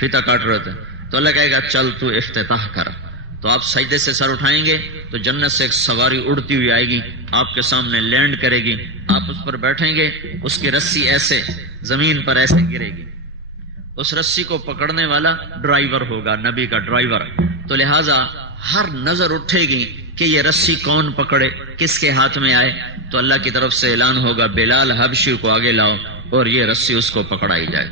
فیتا کاٹ رہے ہوتے ہیں، تو اللہ کہے گا چل تو افتتاح کر۔ تو آپ سجدے سے سر اٹھائیں گے تو جنت سے ایک سواری اڑتی ہوئی آئے گی، آپ کے سامنے لینڈ کرے گی، آپ اس پر بیٹھیں گے، اس کی رسی ایسے زمین پر ایسے گرے گی، اس رسی کو پکڑنے والا ڈرائیور ہوگا، نبی کا ڈرائیور۔ تو لہٰذا ہر نظر اٹھے گی کہ یہ رسی کون پکڑے، کس کے ہاتھ میں آئے، تو اللہ کی طرف سے اعلان ہوگا بلال حبشی کو آگے لاؤ، اور یہ رسی اس کو پکڑائی جائے۔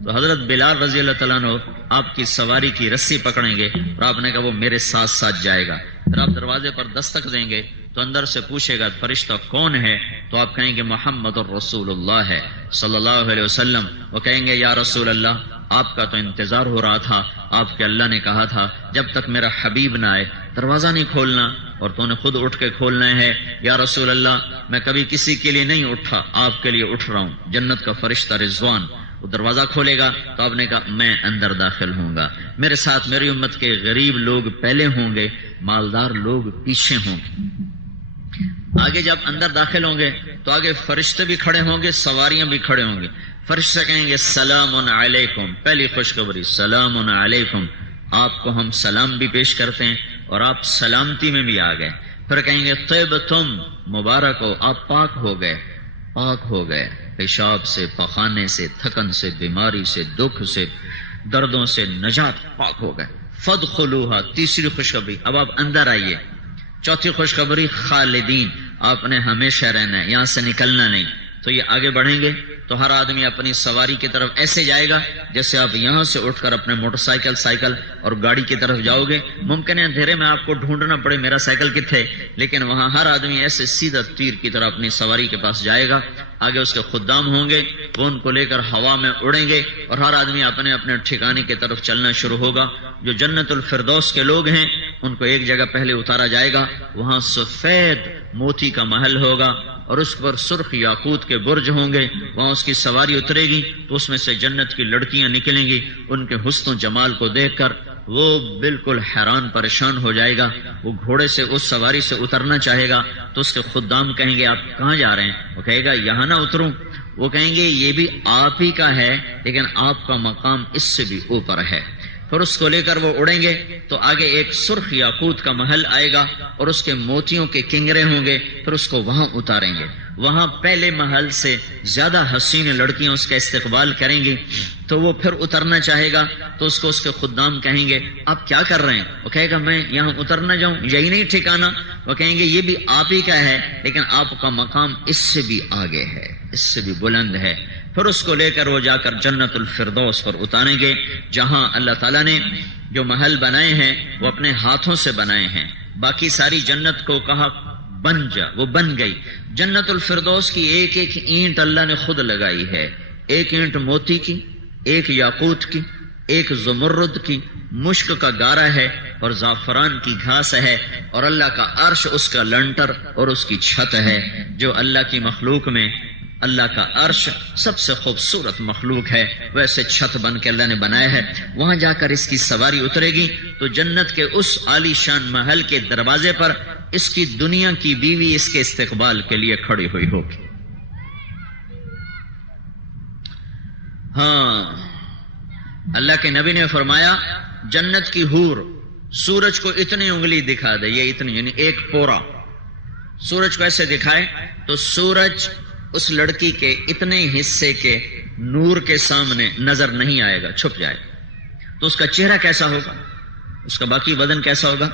تو حضرت بلال رضی اللہ تعالیٰ عنہ آپ کی سواری کی رسی پکڑیں گے اور آپ نے کہا وہ میرے ساتھ ساتھ جائے گا. پھر آپ دروازے پر دستک دیں گے تو اندر سے پوچھے گا فرشتہ کون ہے؟ تو آپ کہیں گے محمد الرسول اللہ ہے صلی اللہ علیہ وسلم. وہ کہیں گے یا رسول اللہ آپ کا تو انتظار ہو رہا تھا، آپ کے اللہ نے کہا تھا جب تک میرا حبیب نہ آئے دروازہ نہیں کھولنا، اور تو نے خود اٹھ کے کھولنا ہے. یا رسول اللہ میں کبھی کسی کے لیے نہیں اٹھا، آپ کے لیے اٹھ رہا ہوں. جنت کا فرشتہ رضوان وہ دروازہ کھولے گا تو آپ نے کہا میں اندر داخل ہوں گا، میرے ساتھ میری امت کے غریب لوگ پہلے ہوں گے، مالدار لوگ پیچھے ہوں گے. آگے جب اندر داخل ہوں گے تو آگے فرشتے بھی کھڑے ہوں گے، سواریاں بھی کھڑے ہوں گے. فرشتے کہیں گے سلام علیکم، پہلی خوشخبری سلام علیکم، آپ کو ہم سلام بھی پیش کرتے ہیں اور آپ سلامتی میں بھی آ گئے. پھر کہیں گے طیبتم، مبارک ہو، آپ پاک ہو گئے، پاک ہو گئے پیشاب سے، پخانے سے، تھکن سے، بیماری سے، دکھ سے، دردوں سے نجات، پاک ہو گئے. فادخلوها، تیسری خوشخبری اب آپ اندر آئیے. چوتھی خوشخبری خالدین، آپ نے ہمیشہ رہنا ہے، یہاں سے نکلنا نہیں. تو یہ آگے بڑھیں گے تو ہر آدمی اپنی سواری کی طرف ایسے جائے گا جیسے آپ یہاں سے اٹھ کر اپنے موٹر سائیکل، سائیکل اور گاڑی کی طرف جاؤ گے. ممکن ہے اندھیرے میں آپ کو ڈھونڈنا پڑے میرا سائیکل کتنے، لیکن وہاں ہر آدمی ایسے سیدھا تیر کی طرح اپنی سواری کے پاس جائے گا. آگے اس کے خدام ہوں گے، وہ ان کو لے کر ہوا میں اڑیں گے اور ہر آدمی اپنے اپنے ٹھکانے کی طرف چلنا شروع ہوگا. جو جنت الفردوس کے لوگ ہیں ان کو ایک جگہ پہلے اتارا جائے گا، وہاں سفید موتی کا محل ہوگا اور اس پر سرخ یاقوت کے برج ہوں گے. وہاں اس کی سواری اترے گی تو اس میں سے جنت کی لڑکیاں نکلیں گی. ان کے حسن و جمال کو دیکھ کر وہ بالکل حیران پریشان ہو جائے گا. وہ گھوڑے سے اس سواری سے اترنا چاہے گا تو اس کے خدام کہیں گے آپ کہاں جا رہے ہیں؟ وہ کہے گا یہاں نہ اتروں. وہ کہیں گے یہ بھی آپ ہی کا ہے لیکن آپ کا مقام اس سے بھی اوپر ہے. پھر اس کو لے کر وہ اڑیں گے تو آگے ایک سرخ یاقوت کا محل آئے گا اور اس کے موتیوں کے کنگرے ہوں گے. پھر اس کو وہاں اتاریں گے. وہاں پہلے محل سے زیادہ حسین لڑکیاں اس کا استقبال کریں گی. تو وہ پھر اترنا چاہے گا تو اس کو اس کے خدام کہیں گے آپ کیا کر رہے ہیں؟ وہ کہے گا میں یہاں اتر نہ جاؤں، یہی نہیں ٹھکانا. وہ کہیں گے یہ بھی آپ ہی کا ہے لیکن آپ کا مقام اس سے بھی آگے ہے، اس سے بھی بلند ہے. پھر اس کو لے کر وہ جا کر جنت الفردوس پر اتاریں گے جہاں اللہ تعالیٰ نے جو محل بنائے ہیں وہ اپنے ہاتھوں سے بنائے ہیں. باقی ساری جنت کو کہا بن جا، وہ بن گئی. جنت الفردوس کی ایک ایک اینٹ اللہ نے خود لگائی ہے. ایک اینٹ موتی کی، ایک یاقوت کی، ایک زمرد کی، مشک کا گارا ہے اور زعفران کی گھاس ہے، اور اللہ کا عرش اس کا لنٹر اور اس کی چھت ہے. جو اللہ کی مخلوق میں اللہ کا عرش سب سے خوبصورت مخلوق ہے ویسے چھت بن کے اللہ نے بنایا ہے. وہاں جا کر اس کی سواری اترے گی تو جنت کے اس عالی شان محل کے دروازے پر اس کی دنیا کی بیوی اس کے استقبال کے لیے کھڑی ہوئی ہوگی. ہاں اللہ کے نبی نے فرمایا جنت کی حور سورج کو اتنی انگلی دکھا دے، یہ اتنی یعنی ایک پورا سورج کو ایسے دکھائے تو سورج اس لڑکی کے اتنے حصے کے نور کے سامنے نظر نہیں آئے گا، چھپ جائے گا. تو اس کا چہرہ کیسا ہوگا، اس کا باقی بدن کیسا ہوگا؟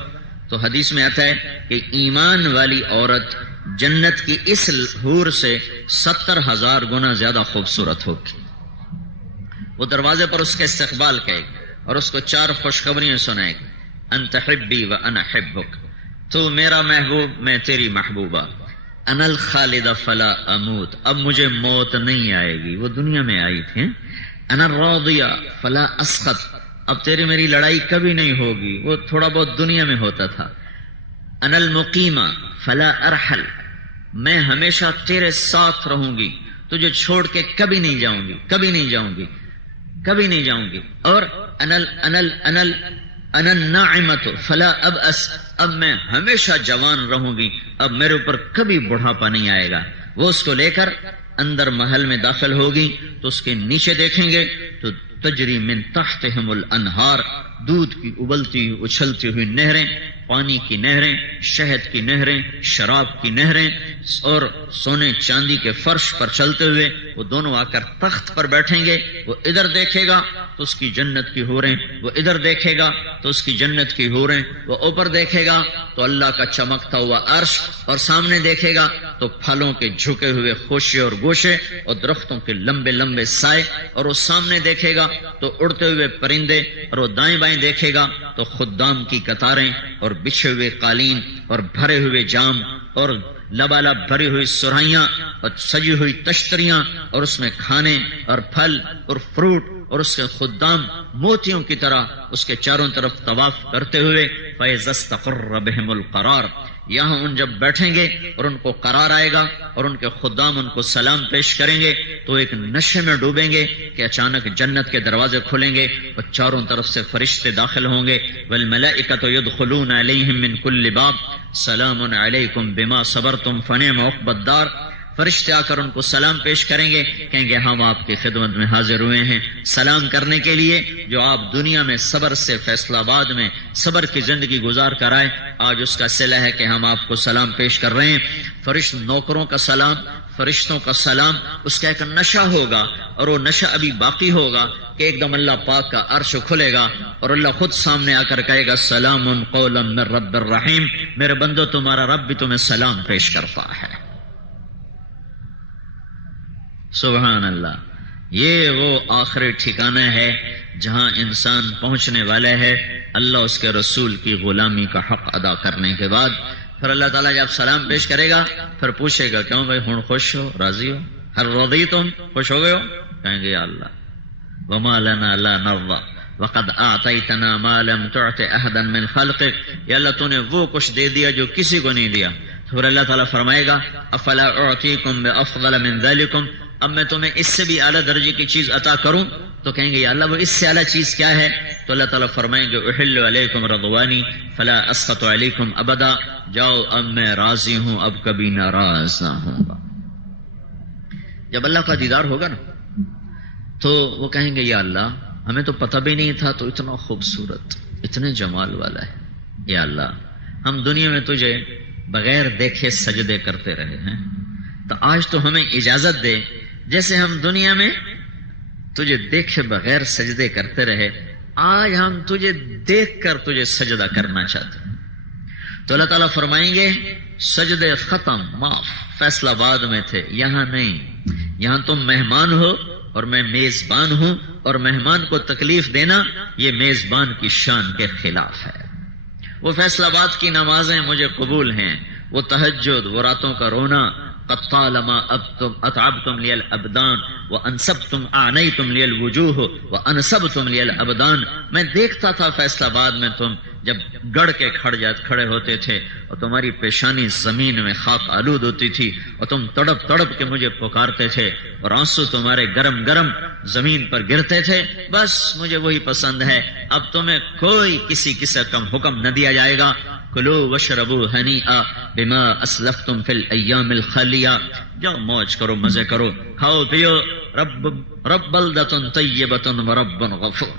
تو حدیث میں آتا ہے کہ ایمان والی عورت جنت کی اس حور سے 70,000 گنا زیادہ خوبصورت ہوگی. وہ دروازے پر اس کا استقبال کرے گی اور اس کو 4 خوشخبریاں سنائے گی. انت حبی و انا حبک، تو میرا محبوب میں تیری محبوبہ. انا الخالد فلا اموت، اب مجھے موت نہیں آئے گی، وہ دنیا میں آئی تھی. انا الراضیہ فلا اسخط، اب تیری میری لڑائی کبھی نہیں ہوگی، وہ تھوڑا بہت دنیا میں ہوتا تھا. انا المقیمہ فلا ارحل، میں ہمیشہ تیرے ساتھ رہوں گی، تجھے چھوڑ کے کبھی نہیں جاؤں گی، کبھی نہیں جاؤں گی، کبھی نہیں جاؤں گی. اور انا الناعمۃ فلا ابأس، اب میں ہمیشہ جوان رہوں گی، اب میرے اوپر کبھی بڑھاپا نہیں آئے گا. وہ اس کو لے کر اندر محل میں داخل ہوگی تو اس کے نیچے دیکھیں گے تو تجری من تحتہم الانہار، دودھ کی ابلتی اچھلتی ہوئی نہریں پانی کی نہریں، شہد کی نہریں، شراب کی نہریں، اور سونے چاندی کے فرش پر چلتے ہوئے وہ دونوں آ کر تخت پر بیٹھیں گے. وہ ادھر دیکھے گا تو اس کی جنت کی حوریں، وہ ادھر دیکھے گا تو اس کی جنت کی حوریں، وہ اوپر دیکھے گا تو اللہ کا چمکتا ہوا عرش، اور سامنے دیکھے گا تو پھلوں کے جھکے ہوئے خوشے اور گوشے اور درختوں کے لمبے لمبے سائے، اور وہ سامنے دیکھے گا تو اڑتے ہوئے پرندے، اور وہ دائیں بائیں دیکھے گا تو خدام کی قطاریں اور بچھے ہوئے قالین اور بھرے ہوئے جام اور لبالب بھری ہوئی سرائیاں اور سجی ہوئی تشتریاں، اور اس میں کھانے اور پھل اور فروٹ، اور اس کے خدام موتیوں کی طرح اس کے چاروں طرف طواف کرتے ہوئے. فَإِذَا اسْتَقَرَّ بِهِمُ الْقَرَارُ، یہاں ان جب بیٹھیں گے اور ان کو قرار آئے گا اور ان کے خدام ان کو سلام پیش کریں گے تو ایک نشے میں ڈوبیں گے کہ اچانک جنت کے دروازے کھلیں گے اور چاروں طرف سے فرشتے داخل ہوں گے. وَالْمَلَائِكَةُ يَدْخُلُونَ عَلَيْهِم مِّن كُلِّ بَابٍ سَلَامٌ عَلَيْكُمْ بِمَا صَبَرْتُمْ فَنِعْمَ عُقْبَى الدَّارِ. فرشتے آ کر ان کو سلام پیش کریں گے، کہیں گے ہم آپ کی خدمت میں حاضر ہوئے ہیں سلام کرنے کے لیے. جو آپ دنیا میں صبر سے فیصلہ آباد میں صبر کی زندگی گزار کر آئے، آج اس کا صلہ ہے کہ ہم آپ کو سلام پیش کر رہے ہیں. نوکروں کا سلام، فرشتوں کا سلام، اس کا ایک نشہ ہوگا، اور وہ نشہ ابھی باقی ہوگا کہ ایک دم اللہ پاک کا عرش کھلے گا اور اللہ خود سامنے آ کر کہے گا سلام قولا من رب الرحیم، میرے بندو تمہارا رب بھی تمہیں سلام پیش کرتا ہے. سبحان اللہ. یہ وہ آخری ٹھکانہ ہے جہاں انسان پہنچنے والا ہے اللہ اس کے رسول کی غلامی کا حق ادا کرنے کے بعد. پھر اللہ تعالیٰ جب سلام پیش کرے گا پھر پوچھے گا کیوں بھائی ہن خوش ہو، راضی ہو، ہر رضیتم، خوش ہو گئے ہو؟ کہیں گے یا اللہ وما لنا لا نرضى وقد اعطيتنا ما لم تعط احدا من خلقك، یا اللہ تو نے وہ کچھ دے دیا جو کسی کو نہیں دیا. پھر اللہ تعالیٰ فرمائے گا افلا اعطيكم بافضل من ذلكم، اب میں تمہیں اس سے بھی اعلیٰ درجے کی چیز عطا کروں؟ تو کہیں گے یا اللہ وہ اس سے اعلیٰ چیز کیا ہے؟ تو اللہ تعالیٰ فرمائیں گے احل علیکم رضوانی فلا اسخط علیکم ابدا، جاؤ اب میں راضی ہوں، اب کبھی ناراض نہ ہوں گا. جب اللہ کا دیدار ہوگا نا تو وہ کہیں گے یا اللہ ہمیں تو پتہ بھی نہیں تھا، تو اتنا خوبصورت، اتنے جمال والا ہے. یا اللہ ہم دنیا میں تجھے بغیر دیکھے سجدے کرتے رہے ہیں، تو آج تو ہمیں اجازت دے جیسے ہم دنیا میں تجھے دیکھے بغیر سجدے کرتے رہے، آج ہم تجھے دیکھ کر تجھے سجدہ کرنا چاہتے ہیں. تو اللہ تعالیٰ فرمائیں گے سجدے ختم، معاف، فیصلہ آباد میں تھے، یہاں نہیں. یہاں تم مہمان ہو اور میں میزبان ہوں، اور مہمان کو تکلیف دینا یہ میزبان کی شان کے خلاف ہے. وہ فیصلہ آباد کی نمازیں مجھے قبول ہیں، وہ تہجد، وہ راتوں کا رونا، قد طالما اتعبتم لی الابدان وانصبتم اعنیتم لی الوجوہ وانصبتم لی الابدان. میں دیکھتا تھا فیصلہ آباد میں تم جب گڑ کے کھڑے ہوتے تھے اور تمہاری پیشانی زمین میں خاک آلود ہوتی تھی اور تم تڑپ تڑپ کے مجھے پکارتے تھے اور آنسو تمہارے گرم گرم زمین پر گرتے تھے. بس مجھے وہی پسند ہے. اب تمہیں کوئی کسی قسم کا حکم نہ دیا جائے گا. کلو وشربو ہنیئا بما اسلفتم فی الایام الخالیہ، جاؤ موج کرو، مزے کرو، کھاؤ پیو. رب بلدۃ طیبۃ ورب غفور،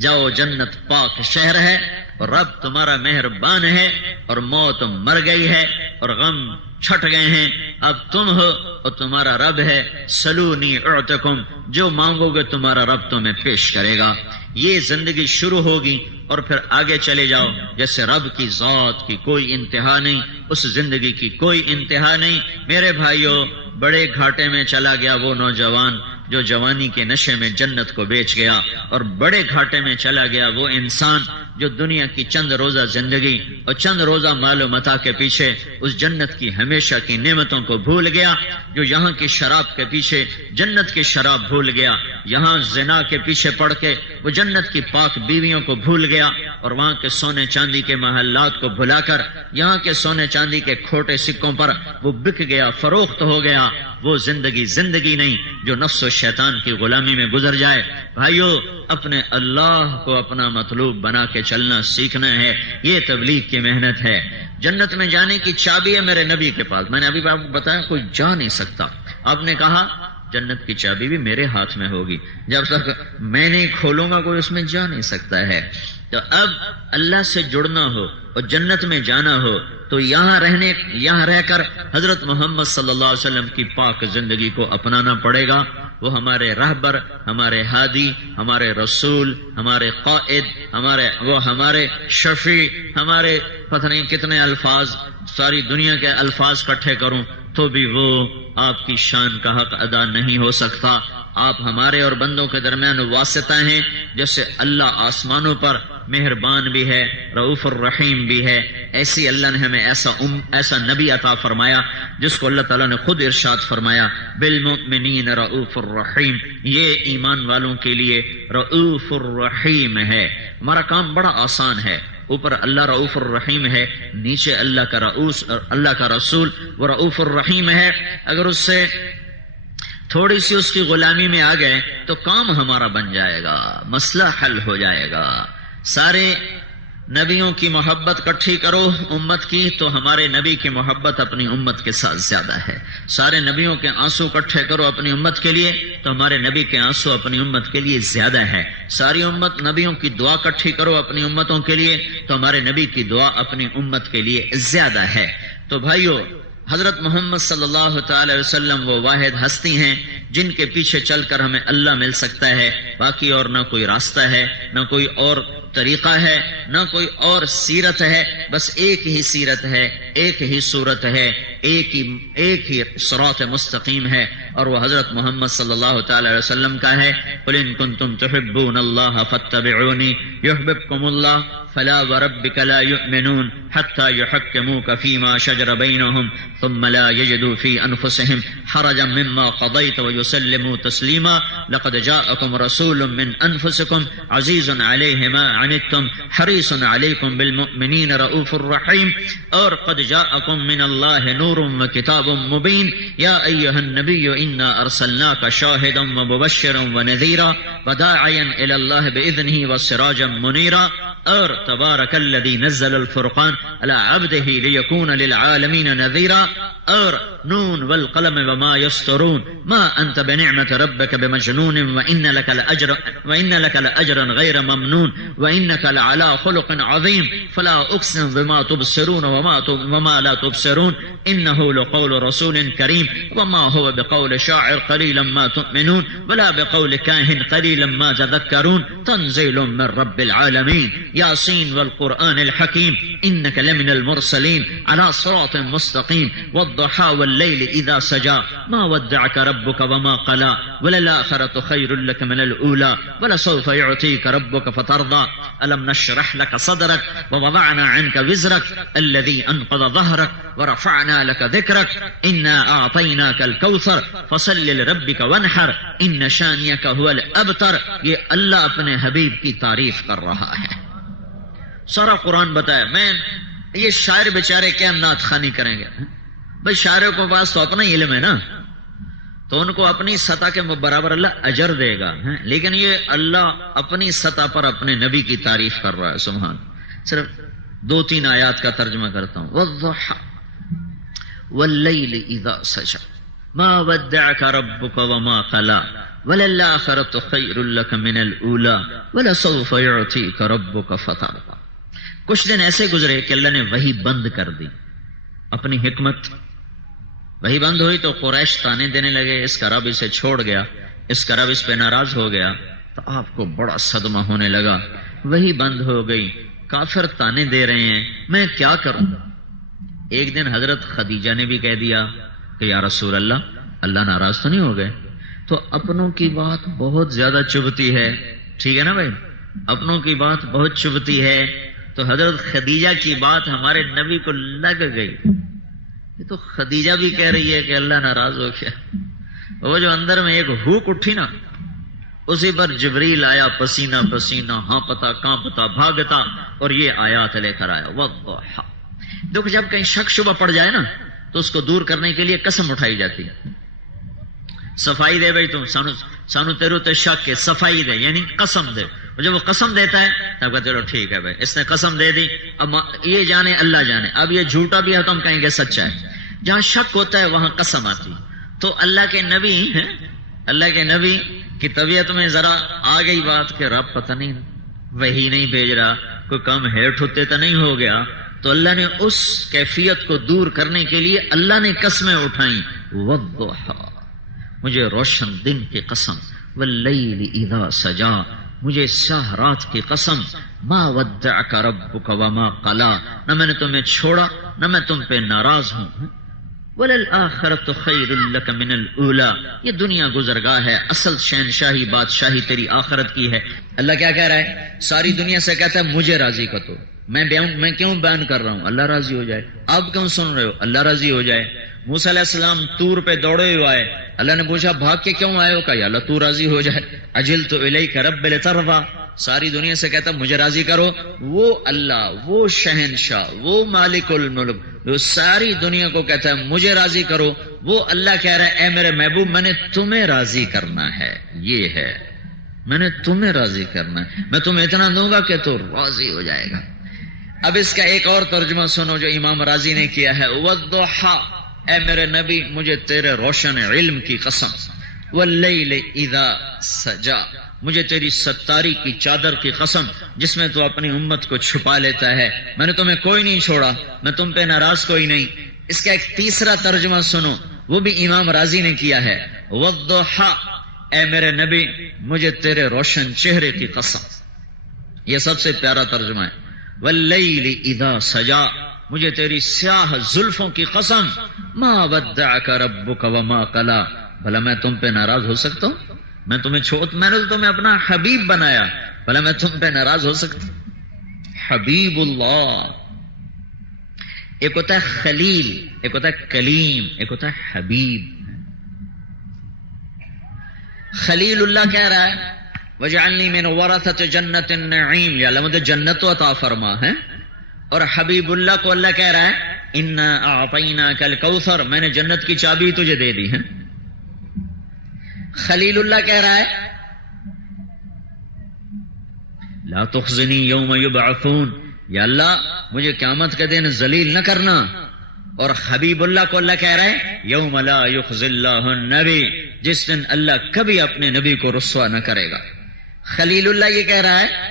جاؤ جنت پاک شہر ہے اور رب تمہارا مہربان ہے، اور موت مر گئی ہے اور غم چھٹ گئے ہیں، اب تم ہو اور تمہارا رب ہے. سلونی اعطکم، جو مانگو گے تمہارا رب تمہیں پیش کرے گا. یہ زندگی شروع ہوگی اور پھر آگے چلے جاؤ. جیسے رب کی ذات کی کوئی انتہا نہیں، اس زندگی کی کوئی انتہا نہیں. میرے بھائیوں، بڑے گھاٹے میں چلا گیا وہ نوجوان جو جوانی کے نشے میں جنت کو بیچ گیا، اور بڑے گھاٹے میں چلا گیا وہ انسان جو دنیا کی چند روزہ زندگی اور چند روزہ مال و متاع کے پیچھے اس جنت کی ہمیشہ کی نعمتوں کو بھول گیا، جو یہاں کی شراب کے پیچھے جنت کی شراب بھول گیا، یہاں زنا کے پیچھے پڑ کے وہ جنت کی پاک بیویوں کو بھول گیا، اور وہاں کے سونے چاندی کے محلات کو بھلا کر یہاں کے سونے چاندی کے کھوٹے سکوں پر وہ بک گیا، فروخت ہو گیا. وہ زندگی نہیں جو نفس و شیطان کی غلامی میں گزر جائے. بھائیو، اپنے اللہ کو اپنا مطلوب بنا کے چلنا سیکھنا ہے. یہ تبلیغ کی محنت ہے. جنت میں جانے کی چابی ہے میرے نبی کے پاس. میں نے ابھی آپ کو بتایا کوئی جا نہیں سکتا. آپ نے کہا جنت کی چابی بھی میرے ہاتھ میں ہوگی، جب تک میں نہیں کھولوں گا کوئی اس میں جا نہیں سکتا ہے. تو اب اللہ سے جڑنا ہو اور جنت میں جانا ہو تو یہاں رہ کر حضرت محمد صلی اللہ علیہ وسلم کی پاک زندگی کو اپنانا پڑے گا. وہ ہمارے رہبر، ہمارے ہادی، ہمارے رسول، ہمارے قائد، ہمارے شفیع، ہمارے پتہ نہیں کتنے الفاظ، ساری دنیا کے الفاظ اکٹھے کروں تو بھی وہ آپ کی شان کا حق ادا نہیں ہو سکتا. آپ ہمارے اور بندوں کے درمیان واسطہ ہیں. جیسے اللہ آسمانوں پر مہربان بھی ہے، رؤوف الرحیم بھی ہے، ایسی اللہ نے ہمیں ایسا نبی عطا فرمایا جس کو اللہ تعالیٰ نے خود ارشاد فرمایا بالمؤمنین رؤوف الرحیم. یہ ایمان والوں کے لیے رؤوف الرحیم ہے. ہمارا کام بڑا آسان ہے. اوپر اللہ رؤوف الرحیم ہے، نیچے اللہ کا رسول وہ رؤوف الرحیم ہے. اگر اس سے تھوڑی سی اس کی غلامی میں آ گئے تو کام ہمارا بن جائے گا، مسئلہ حل ہو جائے گا. سارے نبیوں کی محبت اکٹھی کرو امت کی تو ہمارے نبی کی محبت اپنی امت کے ساتھ زیادہ ہے. سارے نبیوں کے آنسو اکٹھے کرو اپنی امت کے لیے تو ہمارے نبی کے آنسو اپنی امت کے لیے زیادہ ہے. ساری امت نبیوں کی دعا اکٹھی کرو اپنی امتوں کے لیے تو ہمارے نبی کی دعا اپنی امت کے لیے زیادہ ہے. تو بھائیو، حضرت محمد صلی اللہ تعالی وسلم وہ واحد ہستی ہیں جن کے پیچھے چل کر ہمیں اللہ مل سکتا ہے. باقی اور نہ کوئی راستہ ہے، نہ کوئی اور طریقہ ہے، نہ کوئی اور سیرت ہے. بس ایک ہی سیرت ہے، ایک ہی صورت ہے، ایک ہی صراط مستقیم ہے، اور وہ حضرت محمد صلی اللہ تعالی علیہ وسلم کا ہے. قل ان کنتم تحبون اللہ فاتبعونی یحببکم اللہ فلا وربک لا یؤمنون حتی یحکموک فیما شجر بینہم ثم لا یجدوا فی انفسہم حرجا مما قضیت ویسلموا تسلیما. لقد جاءکم رسول من انفسکم عزیز علیہ ما عنتم حریص علیکم بالمؤمنین رؤوف الرحیم. اور قد جاءکم من اللہ نور وکتاب مبین. یا ایہا النبی انا ارسلناک شاہدا ومبشرا ونذیرا وداعیا الی اللہ باذنہ وسراجا منیرا. اور تبارک الذی نزل الفرقان علی عبدہ لیکون للعالمین نذیرا. اور نون والقلم وما یسطرون ما انت بنعمت ربک بمجنون وان لک لاجرا غیر ممنون وانک لعلی خلق عظیم. فلا اقسم بما تبصرون وما لا تبصرون انه لقول رسول کریم وما هو بقول شاعر قلیلا ما تؤمنون ولا بقول کاہن قلیلا ما تذکرون تنزیل من رب العالمین. یاسین والقرآن الحکیم انک لمن المرسلین علی صراط مستقیم والضحى والليل اذا سجى ما ودعك ربك وما قلى وللآخرة خير لك من الأولى ولسوف يعطيك ربك فترضى. ألم نشرح لك صدرك ووضعنا عنك وزرك الذي أنقض ظهرك ورفعنا لك ذكرك إنا أعطيناك الكوثر فصل لربك وانحر إن شانئك هو الأبتر. یہ اللہ اپنے حبیب کی تعریف کر رہا ہے. سارا قرآن بتایا. میں یہ شاعر بیچارے کیا نعت خوانی کریں گے؟ بھائی شاعروں کے پاس تو اپنا ہی علم ہے نا، تو ان کو اپنی سطح کے برابر اللہ اجر دے گا. لیکن یہ اللہ اپنی سطح پر اپنے نبی کی تعریف کر رہا ہے. سبحان. صرف 2-3 آیات کا ترجمہ کرتا ہوں. والضحى واللیل اذا سجى ما ودعك ربك وما قلى وللآخرة خير لك من الأولى ولسوف يعطيك ربك فترضى. کچھ دن ایسے گزرے کہ اللہ نے وحی بند کر دی. اپنی حکمت وہی بند ہوئی تو قریش تانے دینے لگے، اس کا رب اسے چھوڑ گیا، اس کا رب اس پہ ناراض ہو گیا. تو آپ کو بڑا صدمہ ہونے لگا. وہی بند ہو گئی، کافر تانے دے رہے ہیں، میں کیا کروں؟ ایک دن حضرت خدیجہ نے بھی کہہ دیا کہ یا رسول اللہ ناراض تو نہیں ہو گئے؟ تو اپنوں کی بات بہت زیادہ چبھتی ہے. ٹھیک ہے نا بھائی، اپنوں کی بات بہت چبھتی ہے. تو حضرت خدیجہ کی بات ہمارے نبی کو لگ گئی. یہ تو خدیجہ بھی کہہ رہی ہے کہ اللہ ناراض ہو گیا. وہ جو اندر میں ایک ہوک اٹھی نا، اسی پر جبریل آیا پسینہ پسینہ، ہاں پتا کہاں پتا بھاگتا، اور یہ آیات لے کر آیا. والضحى. دیکھو جب کہیں شک شبہ پڑ جائے نا تو اس کو دور کرنے کے لیے قسم اٹھائی جاتی ہے. صفائی دے بھائی تم سانو تیرو تے شک کے صفائی دے، یعنی قسم دے. جب وہ قسم دیتا ہے تب کہتے چلو ٹھیک ہے بھائی، اس نے قسم دے دی، اب یہ جانے اللہ جانے، اب یہ جھوٹا بھی ہے تو ہم کہیں گے سچا ہے. جہاں شک ہوتا ہے وہاں قسم آتی. تو اللہ کے نبی کی طبیعت میں ذرا آ گئی بات کہ رب پتہ نہیں وہی نہیں بھیج رہا، کوئی کام ہیٹ ہوتے تو نہیں ہو گیا. تو اللہ نے اس کیفیت کو دور کرنے کے لیے اللہ نے قسمیں اٹھائیں. والضحی، مجھے روشن دن کی قسم، واللیل اذا سجا، مجھے سیاہ رات کی قسم، ما ودعک ربک وما قلا، نہ میں نے تمہیں چھوڑا نہ میں تم پہ ناراض ہوں. وَلَلْآخِرَةُ خَيْرٌ لَكَ مِنَ الْأُولَى، یہ دنیا گزرگاہ ہے، اصل شہنشاہی بادشاہی تیری آخرت کی ہے. اللہ کیا کہہ رہا ہے؟ ساری دنیا سے کہتا ہے مجھے راضی کر دو. میں کیوں بیان کر رہا ہوں؟ اللہ راضی ہو جائے. آپ کیوں سن رہے ہو؟ اللہ راضی ہو جائے. موسیٰ علیہ السلام طور پہ دوڑے ہوئے آئے، اللہ نے پوچھا بھاگ کے کیوں آئے ہو؟ کہا یا اللہ تو راضی ہو جائے. عجلت الیک رب لترضی، ساری دنیا سے کہتا مجھے راضی کرو. وہ اللہ، وہ شہنشاہ، وہ مالک الملک جو ساری دنیا کو کہتا ہے مجھے راضی کرو، وہ اللہ کہہ رہا ہے اے میرے محبوب میں نے تمہیں راضی کرنا ہے. یہ ہے، میں نے تمہیں راضی کرنا ہے، میں تمہیں اتنا دوں گا کہ تو راضی ہو جائے گا. اب اس کا ایک اور ترجمہ سنو جو امام راضی نے کیا ہے. والضحی، اے میرے نبی مجھے تیرے روشن علم کی قسم، واللیل اذا سجا، مجھے تیری ستاری کی چادر کی قسم جس میں تو اپنی امت کو چھپا لیتا ہے. میں نے تمہیں کوئی نہیں چھوڑا، میں تم پہ ناراض کوئی نہیں. اس کا ایک تیسرا ترجمہ سنو، وہ بھی امام راضی نے کیا ہے. والضحی، اے میرے نبی مجھے تیرے روشن چہرے کی قسم، یہ سب سے پیارا ترجمہ ہے. واللیل اذا سجا، مجھے تیری سیاہ زلفوں کی قسم، ما ودعک ربک وما قلا، بھلا میں تم پہ ناراض ہو سکتا ہوں؟ میں نے تو تمہیں اپنا حبیب بنایا، بھلا میں تم پہ ناراض ہو سکتا ہوں؟ حبیب اللہ، ایک ہوتا ہے خلیل، ایک ہوتا ہے کلیم، ایک ہوتا ہے حبیب. خلیل اللہ کہہ رہا ہے وَجْعَلْنِي مِنْ وَرَثَةِ جَنَّةِ النَّعِيمِ، یا اللہ مجھے جنت تو عطا فرما ہے. اور حبیب اللہ کو اللہ کہہ رہا ہے اِنَّا أَعْطَيْنَاكَ الْكَوْثَرَ، میں نے جنت کی چابی تجھے دے دی ہے. خلیل اللہ کہہ رہا ہے لا تخزنی یوم یبعثون، یا اللہ مجھے قیامت کے دن ذلیل نہ کرنا. اور حبیب اللہ کو اللہ کہہ رہا ہے یوم لا یخزی اللہ النبی، جس دن اللہ کبھی اپنے نبی کو رسوا نہ کرے گا. خلیل اللہ یہ کہہ رہا ہے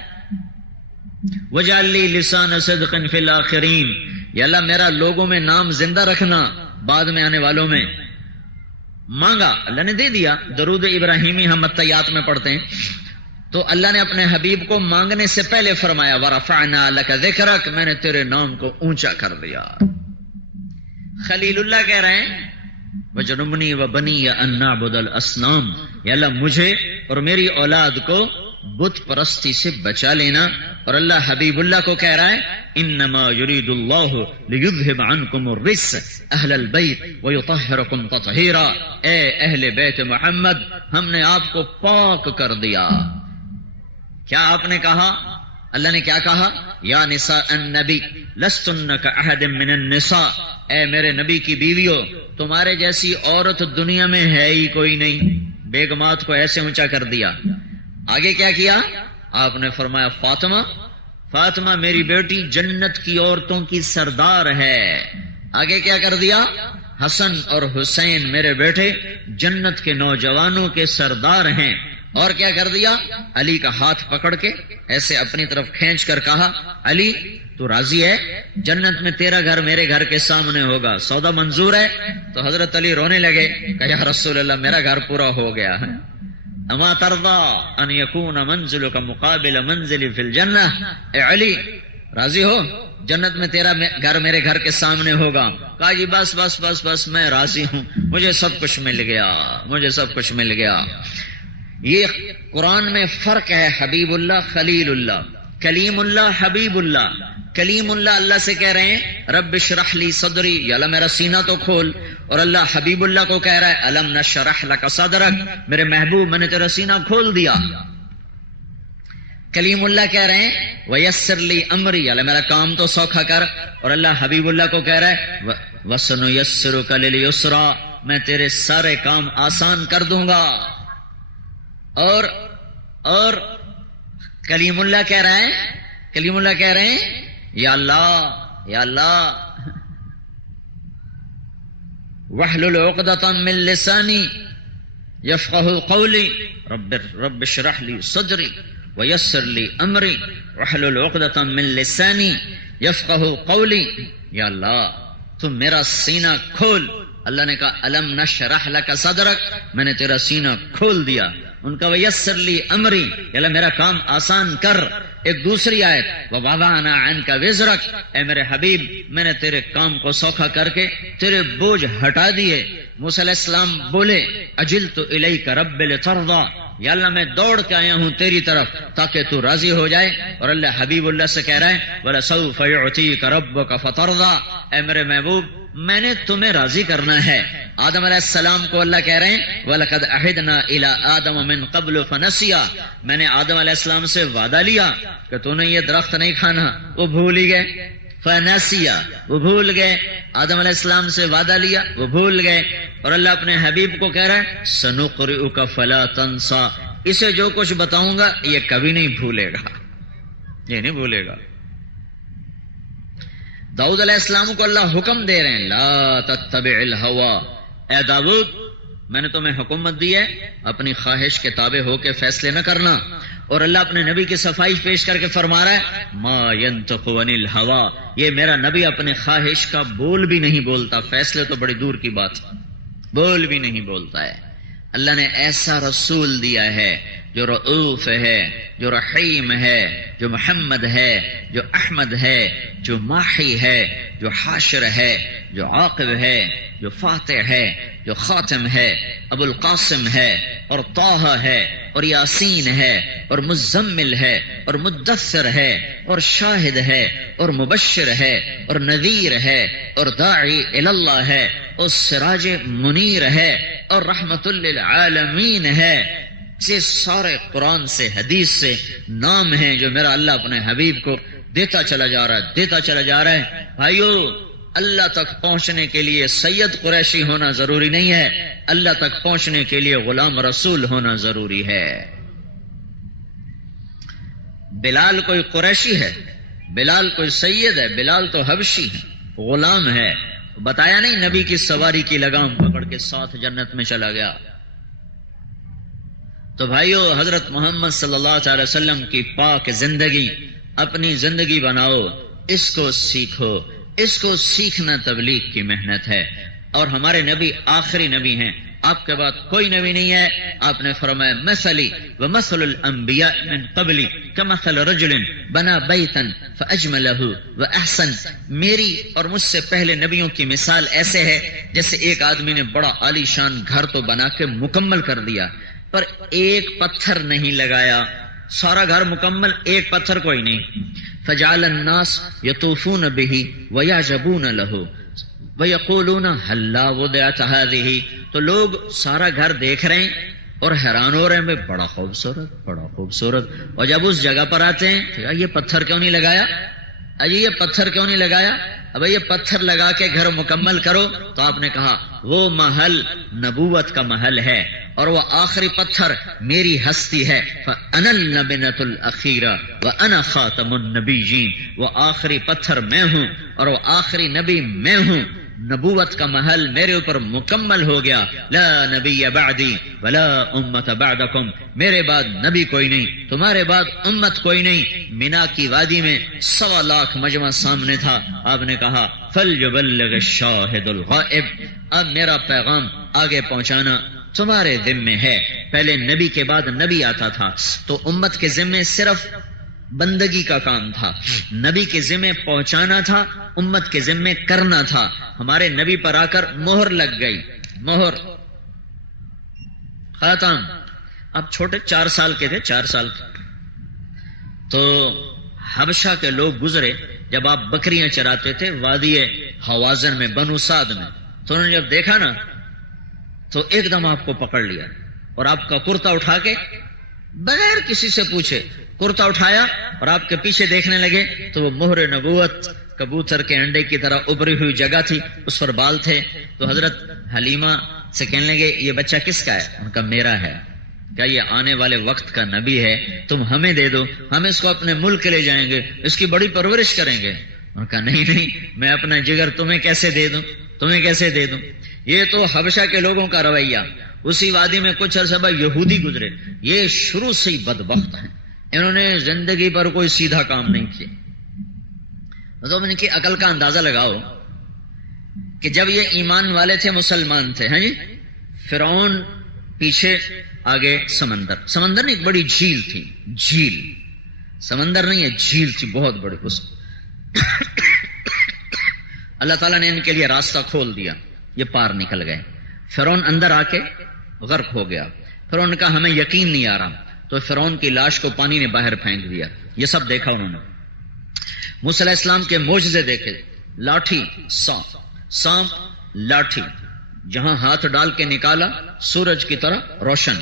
وجعل لی لسان صدق فی الاخرین، یا اللہ میرا لوگوں میں نام زندہ رکھنا بعد میں آنے والوں میں. مانگا، اللہ نے دے دیا. درود ابراہیمی ہم التحیات میں پڑھتے ہیں تو اللہ نے اپنے حبیب کو مانگنے سے پہلے فرمایا ورفعنا لک ذکرک، میں نے تیرے نام کو اونچا کر دیا. خلیل اللہ کہہ رہے ہیں وجنبنی وبنی ان نعبد الاصنام، یا اللہ مجھے اور میری اولاد کو بت پرستی سے بچا لینا. اور اللہ حبیب اللہ کو کہہ رہا ہے انما یرید اللہ لیذھب عنکم الرجس اہل البیت ویطہرکم تطہیرا، اے اہل بیت محمد ہم نے آپ کو پاک کر دیا. کیا آپ نے کہا؟ اللہ نے کیا کہا؟ یا نساء النبی لستن کاحد من النساء، اے میرے نبی کی بیویوں تمہارے جیسی عورت دنیا میں ہے ہی کوئی نہیں. بیگمات کو ایسے اونچا کر دیا. آگے کیا کیا؟ آپ نے فرمایا فاطمہ میری بیٹی جنت کی عورتوں کی سردار ہے. آگے کیا کر دیا؟ حسن اور حسین میرے بیٹے جنت کے نوجوانوں کے سردار ہیں. اور کیا کر دیا؟ علی کا ہاتھ پکڑ کے ایسے اپنی طرف کھینچ کر کہا علی تو راضی ہے؟ جنت میں تیرا گھر میرے گھر کے سامنے ہوگا، سودا منظور ہے؟ تو حضرت علی رونے لگے کہ یا رسول اللہ میرا گھر پورا ہو گیا ہے. اما ترضى ان يكون منزلك مقابل منزلي في الجنہ، اے علی راضی ہو جنت میں تیرا گھر میرے گھر کے سامنے ہوگا؟ کہا جی بس بس بس بس میں راضی ہوں، مجھے سب کچھ مل گیا، مجھے سب کچھ مل گیا. یہ قرآن میں فرق ہے حبیب اللہ خلیل اللہ. کلیم اللہ حبیب اللہ. کلیم اللہ اللہ سے کہہ رہے ہیں رب اشرح لی صدری، یا اللہ میرا سینہ تو کھول. اور اللہ حبیب اللہ کو کہہ رہا ہے الم نشرح لک صدرک، میرے محبوب میں نے تیرا سینہ کھول دیا. کلیم اللہ کہہ رہے ہیں ویسر لی امری، اللہ میرا کام تو سوکھا کر. اور اللہ حبیب اللہ کو کہہ رہا ہے وسنیسرک للیسرا، میں تیرے سارے کام آسان کر دوں گا. اور کلیم اللہ کہہ رہا ہے، کلیم اللہ کہہ رہے ہیں یا اللہ یا اللہ وحلل عقدۃ من لسانی یفقهوا قولی رب اشرح لی صدری ویسر لی امری واحلل عقدۃ من لسانی یفقہوا قولی. یا اللہ تم میرا سینہ کھول. اللہ نے کہا الم نشرح لک صدرک، میں نے تیرا سینہ کھول دیا. ان کا ویسر لی امری، یا اللہ میرا کام آسان کر. ایک دوسری آیت ووضعنا عنک وزرک، اے میرے حبیب میں نے تیرے کام کو سوکھا کر کے تیرے بوجھ ہٹا دیے. موسیٰ علیہ السلام بولے اجلت الیک رب لترضی، یا اللہ میں دوڑ کے آیا ہوں تیری طرف تاکہ تو راضی ہو جائے. اور اللہ حبیب اللہ سے کہہ رہا ہے وَلَسَوْفَ يُعْتِيكَ رَبُّكَ فَتَرْضَى، اے میرے محبوب میں نے تمہیں راضی کرنا ہے. آدم علیہ السلام کو اللہ کہہ رہے ہیں وَلَقَدْ عَهِدْنَا إِلَىٰ آدَمَ مِن قَبْلُ فَنَسِيَا، میں نے آدم علیہ السلام سے وعدہ لیا کہ تو نے یہ درخت نہیں کھانا، وہ بھول ہی گئے. فنسیا، وہ بھول گئے. آدم علیہ السلام سے وعدہ لیا، وہ بھول گئے. اور اللہ اپنے حبیب کو کہہ رہا ہے سنقرئک فلا تنسى، اسے جو کچھ بتاؤں گا یہ کبھی نہیں بھولے گا، یہ نہیں بھولے گا. داؤد علیہ السلام کو اللہ حکم دے رہے ہیں لا تتبع الہوى، اے داؤد میں نے تمہیں حکومت دی ہے اپنی خواہش کے تابع ہو کے فیصلے نہ کرنا. اور اللہ اپنے نبی کی صفائی پیش کر کے فرما رہا ہے ما ينطق عن الہوى، یہ میرا نبی اپنے خواہش کا بول بھی نہیں بولتا. فیصلے تو بڑی دور کی بات، بول بھی نہیں بولتا ہے. اللہ نے ایسا رسول دیا ہے جو رؤوف ہے، جو رحیم ہے، جو محمد ہے، جو احمد ہے، جو ماحی ہے، جو حاشر ہے، جو عاقب ہے، جو فاتح ہے، جو خاتم ہے، ابو القاسم ہے، اور طٰہٰ ہے، اور یاسین ہے، اور مزمل ہے، اور مدثر ہے، اور شاہد ہے، اور مبشر ہے، اور نذیر ہے، اور داعی الی اللہ ہے، اور سراج منیر ہے، اور رحمت للعالمین ہے. یہ سارے قرآن سے حدیث سے نام ہیں جو میرا اللہ اپنے حبیب کو دیتا چلا جا رہا ہے، دیتا چلا جا رہا ہے. بھائیو اللہ تک پہنچنے کے لیے سید قریشی ہونا ضروری نہیں ہے، اللہ تک پہنچنے کے لیے غلام رسول ہونا ضروری ہے. بلال کوئی قریشی ہے، بلال کوئی سید ہے، بلال تو حبشی ہے، غلام ہے. بتایا نہیں نبی کی سواری کی لگام پکڑ کے ساتھ جنت میں چلا گیا. تو بھائیو حضرت محمد صلی اللہ علیہ وسلم کی پاک زندگی اپنی زندگی بناؤ، اس کو سیکھو. اس کو سیکھنا تبلیغ کی محنت ہے. اور ہمارے نبی آخری نبی ہیں، آپ کے بعد کوئی نبی نہیں ہے. آپ نے فرمایا مثلی ومثل الانبیاء من قبلی کمثل رجل بنا بیتا فاجملہ واحسن، میری اور مجھ سے پہلے نبیوں کی مثال ایسے ہے جیسے ایک آدمی نے بڑا عالی شان گھر تو بنا کے مکمل کر دیا پر ایک پتھر نہیں لگایا، سارا گھر مکمل، ایک پتھر کوئی نہیں. فجعل الناس یطوفون به ویعجبون له ویقولون هلا وضعت هذه، تو لوگ سارا گھر دیکھ رہے ہیں اور حیران ہو رہے ہیں بڑا خوبصورت، بڑا خوبصورت. اور جب اس جگہ پر آتے ہیں یہ پتھر کیوں نہیں لگایا، اجی یہ پتھر کیوں نہیں لگایا، اب یہ پتھر لگا کے گھر مکمل کرو. تو آپ نے کہا وہ محل نبوت کا محل ہے اور وہ آخری پتھر میری ہستی ہے. فَأَنَا النَّبِنَةُ الْأَخِيرَةُ وَأَنَا خَاتَمُ النَّبِيِّينَ، وہ آخری پتھر میں ہوں اور وہ آخری نبی میں ہوں. نبوت کا محل میرے اوپر مکمل ہو گیا. لا نبی بعدی ولا امت بعدکم، میرے بعد نبی کوئی نہیں، تمہارے بعد امت کوئی نہیں. مینا کی وادی میں 1.25 لاکھ مجمع سامنے تھا. آپ نے کہا فَلْيُبَلِّغِ الشَّاهِدُ الْغَائِبُ، اب میرا پیغام آگے پہنچانا تمہارے ذمے ہے. پہلے نبی کے بعد نبی آتا تھا تو امت کے ذمے صرف بندگی کا کام تھا، نبی کے ذمے پہنچانا تھا، امت کے ذمے کرنا تھا. ہمارے نبی پر آ کر مہر لگ گئی، مہر ختم. اب چھوٹے 4 سال کے تھے، 4 سال کے، تو حبشہ کے لوگ گزرے جب آپ بکریاں چراتے تھے وادی حوازن میں، بنو سعد میں، تو انہوں نے جب دیکھا نا تو ایک دم آپ کو پکڑ لیا اور آپ کا کرتا اٹھا کے بغیر کسی سے پوچھے کرتا اٹھایا اور آپ کے پیچھے دیکھنے لگے تو وہ مہر نبوت کبوتر کے انڈے کی طرح ابری ہوئی جگہ تھی، اس پر بال تھے. تو حضرت حلیمہ سے کہنے لگے یہ بچہ کس کا ہے؟ ان کا میرا ہے. کیا یہ آنے والے وقت کا نبی ہے، تم ہمیں دے دو، ہم اس کو اپنے ملک لے جائیں گے، اس کی بڑی پرورش کریں گے. ان کا نہیں، میں اپنا جگر تمہیں کیسے دے دوں، تمہیں کیسے دے دوں. یہ تو حبشہ کے لوگوں کا رویہ. اسی وادی میں کچھ عرصہ بعد یہودی گزرے، یہ شروع سے ہی بدبخت ہیں، انہوں نے زندگی پر کوئی سیدھا کام نہیں کیا. تو ان کی عقل کا اندازہ لگاؤ کہ جب یہ ایمان والے تھے، مسلمان تھے، ہاں جی، فرعون پیچھے، آگے سمندر نہیں، ایک بڑی جھیل تھی، جھیل، سمندر نہیں ہے، جھیل تھی بہت بڑی. اس اللہ تعالیٰ نے ان کے لیے راستہ کھول دیا، یہ پار نکل گئے. فرعون اندر آ کے غرق ہو گیا. فرعون کا ہمیں یقین نہیں آ رہا، تو فرعون کی لاش کو پانی نے باہر پھینک دیا. یہ سب دیکھا انہوں نے. موسیٰ علیہ السلام کے معجزے دیکھے، لاٹھی، سانپ، لاٹھی، جہاں ہاتھ ڈال کے نکالا سورج کی طرح روشن.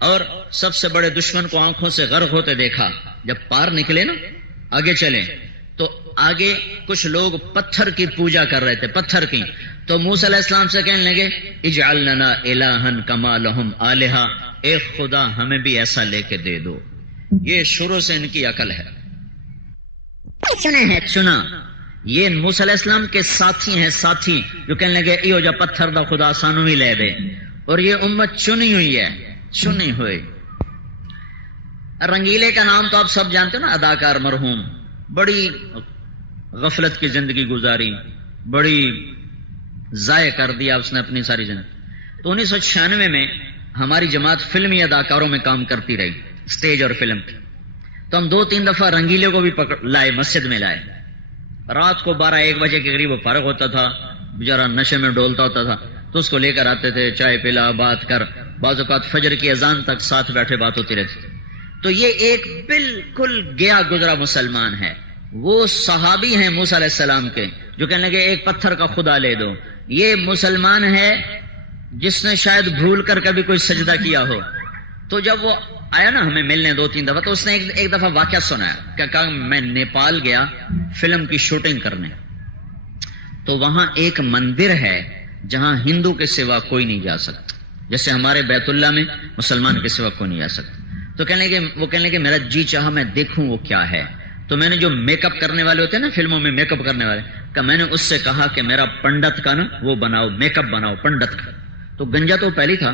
اور سب سے بڑے دشمن کو آنکھوں سے غرق ہوتے دیکھا. جب پار نکلے نا، آگے چلے، تو آگے کچھ لوگ پتھر کی پوجا کر رہے تھے، پتھر کی. تو موسیٰ علیہ السلام سے کہنے لگے اجعل لنا الہا کما لہم آلہا، ایک خدا ہمیں بھی ایسا لے کے دے دو. یہ شروع سے ان کی عقل ہے، سنا. یہ موسیٰ علیہ السلام کے ساتھی ہیں، ساتھی جو کہنے لگے ایو جا پتھر دا خدا سانو بھی لے دے. اور یہ امت چنی ہوئی ہے، چنی ہوئی. رنگیلے کا نام تو آپ سب جانتے ہو نا، اداکار مرحوم، بڑی غفلت کی زندگی گزاری، بڑی ضائع کر دیا اس نے اپنی ساری زندگی. تو 1996 میں ہماری جماعت فلمی اداکاروں میں کام کرتی رہی، سٹیج اور فلم کی. تو ہم 2-3 دفعہ رنگیلے کو بھی لائے، مسجد میں لائے. رات کو 12-1 بجے کے قریب وہ فارغ ہوتا تھا، بیچارہ نشے میں ڈولتا ہوتا تھا، تو اس کو لے کر آتے تھے، چائے پلا، بات کر، بعض اوقات فجر کی اذان تک ساتھ بیٹھے بات ہوتی رہتی. تو یہ ایک بالکل گیا گزرا مسلمان ہے. وہ صحابی ہیں موسیٰ علیہ السلام کے جو کہنے لگے ایک پتھر کا خدا لے دو. یہ مسلمان ہے جس نے شاید بھول کر کبھی کوئی سجدہ کیا ہو. تو جب وہ آیا نا ہمیں ملنے 2-3 دفعہ، تو اس نے ایک دفعہ واقعہ سنایا کہ کہا میں نیپال گیا فلم کی شوٹنگ کرنے. تو وہاں ایک مندر ہے جہاں ہندو کے سوا کوئی نہیں جا سکتا، جیسے ہمارے بیت اللہ میں مسلمان کے سوا کوئی نہیں جا سکتا. تو وہ کہنے لگے میرا جی چاہا میں دیکھوں وہ کیا ہے. تو میں نے جو میک اپ کرنے والے ہوتے ہیں نا فلموں میں، میک اپ کرنے والے کہ میں نے اس سے کہا کہ میرا پنڈت کا نا وہ بناؤ، میک اپ بناؤ پنڈت کا. تو گنجا تو پہلی تھا،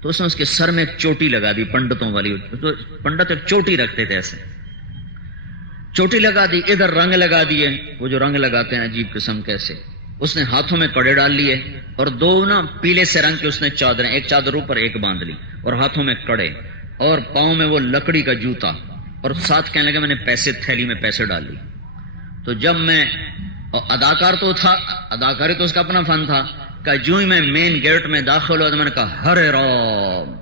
تو اس نے اس کے سر میں ایک چوٹی لگا دی پنڈتوں والی. تو پنڈت ایک چوٹی رکھتے تھے، ایسے چوٹی لگا دی، ادھر رنگ لگا دیے، وہ جو رنگ لگاتے ہیں عجیب قسم کیسے. اس نے ہاتھوں میں کڑے ڈال لیے اور 2 نا پیلے سے رنگ کی اس نے چادریں، ایک چادر اوپر ایک باندھ لی، اور ہاتھوں میں کڑے، اور پاؤں میں وہ لکڑی کا جوتا، اور ساتھ کہنے لگا میں نے پیسے، تھیلی میں پیسے ڈال لی. تو جب میں اداکار تو تھا، اداکاری تو اس کا اپنا فن تھا، کہ جو ہی میں مین گیٹ میں داخل ہوا تو میں نے کہا ہرے رام.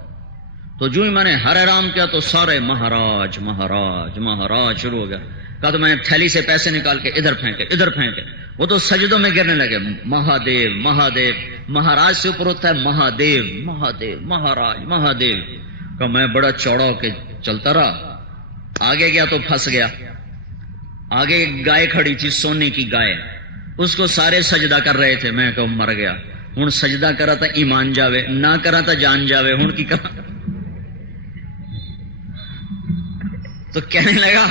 تو جو ہی میں نے ہرے رام کیا تو سارے مہاراج مہاراج مہاراج شروع ہو گیا. کہا تو میں نے تھیلی سے پیسے نکال کے ادھر پھینکے، ادھر پھینکے. وہ تو سجدوں میں گرنے لگے، مہادیو مہادیو. مہاراج سے اوپر ہوتا ہے مہادیو مہادیو، مہاراج مہادیو. کہ میں بڑا چوڑا ہو کے چلتا رہا. آگے گیا تو پھنس گیا. آگے ایک گائے کھڑی تھی، سونے کی گائے، اس کو سارے سجدہ کر رہے تھے. میں کہ مر گیا ہوں، سجدہ کرا تھا ایمان جاوے، نہ کرا تھا جان جاوے، ہوں کی کرا. تو کہنے لگا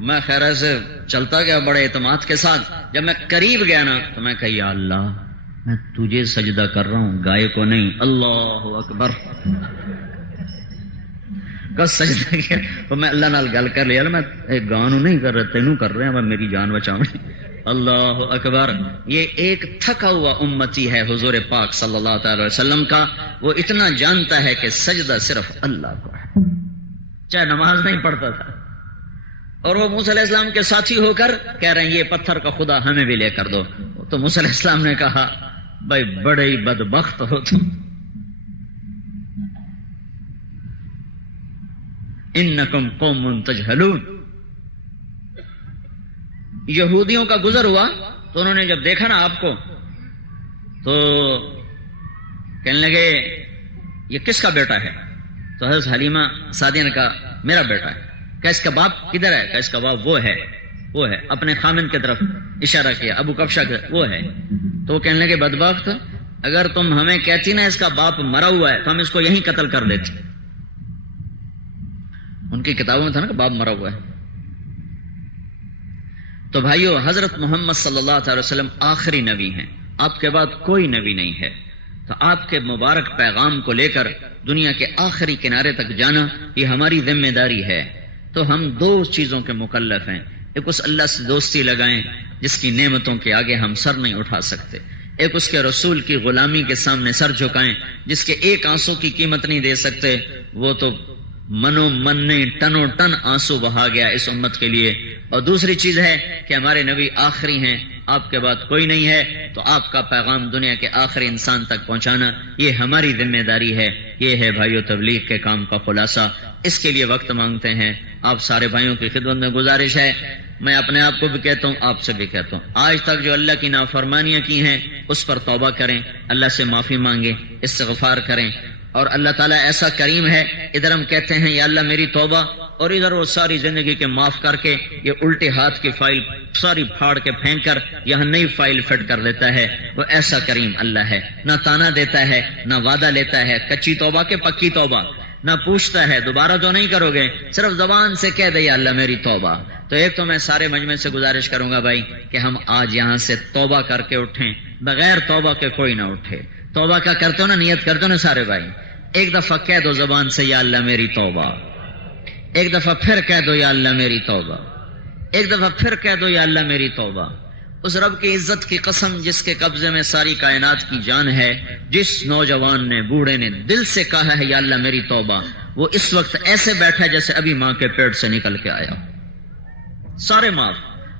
میں خیر سے چلتا گیا بڑے اعتماد کے ساتھ. جب میں قریب گیا نا تو میں کہا یا اللہ میں تجھے سجدہ کر رہا ہوں، گائے کو نہیں. اللہ اکبر. سجدہ کیا تو میں اللہ نال گل کر لیا، میں ایک گانو نہیں کر رہا، تینوں کر رہے ہیں، میں میری جان بچاؤں. اللہ اکبر. یہ ایک تھکا ہوا امتی ہے حضور پاک صلی اللہ تعالی وسلم کا. وہ اتنا جانتا ہے کہ سجدہ صرف اللہ کو ہے، چاہے نماز نہیں پڑھتا تھا. اور وہ موسیٰ علیہ السلام کے ساتھی ہو کر کہہ رہے ہیں یہ پتھر کا خدا ہمیں بھی لے کر دو. تو موسیٰ علیہ السلام نے کہا بھائی بڑے ہی بدبخت ہو تم، انکم قوم تجہلون. یہودیوں کا گزر ہوا تو انہوں نے جب دیکھا نا آپ کو تو کہنے لگے یہ کس کا بیٹا ہے؟ تو حضرت حلیمہ سعدیہ نے کہا میرا بیٹا ہے. کہ اس کا باپ کدھر ہے؟ کہ اس کا باپ وہ ہے، وہ ہے. اپنے خامن کی طرف اشارہ کیا، ابو کبشہ کی وہ ہے. تو وہ کہنے لگے بدبخت، اگر تم ہمیں کہتی نا اس کا باپ مرا ہوا ہے تو ہم اس کو یہیں قتل کر دیتے. ان کی کتابوں میں تھا نا کہ باپ مرا ہوا ہے. تو بھائیو حضرت محمد صلی اللہ تعالی وسلم آخری نبی ہیں، آپ کے بعد کوئی نبی نہیں ہے. تو آپ کے مبارک پیغام کو لے کر دنیا کے آخری کنارے تک جانا یہ ہماری ذمہ داری ہے. تو ہم دو چیزوں کے مکلف ہیں. ایک اس اللہ سے دوستی لگائیں جس کی نعمتوں کے آگے ہم سر نہیں اٹھا سکتے. ایک اس کے رسول کی غلامی کے سامنے سر جھکائیں جس کے ایک آنسو کی قیمت نہیں دے سکتے. وہ تو منو من نے ٹنوں ٹن آنسو بہا گیا اس امت کے لیے. اور دوسری چیز ہے کہ ہمارے نبی آخری ہیں، آپ کے بعد کوئی نہیں ہے، تو آپ کا پیغام دنیا کے آخری انسان تک پہنچانا یہ ہماری ذمہ داری ہے. یہ ہے بھائیو تبلیغ کے کام کا خلاصہ. اس کے لیے وقت مانگتے ہیں. آپ سارے بھائیوں کی خدمت میں گزارش ہے، میں اپنے آپ کو بھی کہتا ہوں، آپ سے بھی کہتا ہوں، آج تک جو اللہ کی نافرمانیاں کی ہیں اس پر توبہ کریں، اللہ سے معافی مانگیں، استغفار کریں. اور اللہ تعالیٰ ایسا کریم ہے، ادھر ہم کہتے ہیں یا اللہ میری توبہ، اور ادھر وہ ساری زندگی کے معاف کر کے یہ الٹے ہاتھ کی فائل ساری پھاڑ کے پھینک کر یہاں نئی فائل فٹ کر دیتا ہے. وہ ایسا کریم اللہ ہے، نہ تانا دیتا ہے، نہ وعدہ لیتا ہے کچی توبہ کے پکی توبہ، نہ پوچھتا ہے دوبارہ تو نہیں کرو گے، صرف زبان سے کہہ دے یا اللہ میری توبہ. تو ایک تو میں سارے مجمع سے گزارش کروں گا بھائی کہ ہم آج یہاں سے توبہ کر کے اٹھیں، بغیر توبہ کے کوئی نہ اٹھے. توبہ کا کرتے ہو نا، نیت کرتے ہو نا سارے بھائی، ایک دفعہ کہہ دو زبان سے یا اللہ میری توبہ، ایک دفعہ پھر کہہ دو یا اللہ میری توبہ، ایک دفعہ پھر کہہ دو یا اللہ میری توبہ. اس رب کی عزت کی قسم جس کے قبضے میں ساری کائنات کی جان ہے، جس نوجوان نے بوڑھے نے دل سے کہا ہے یا اللہ میری توبہ، وہ اس وقت ایسے بیٹھا جیسے ابھی ماں کے پیٹ سے نکل کے آیا. سارے معاف.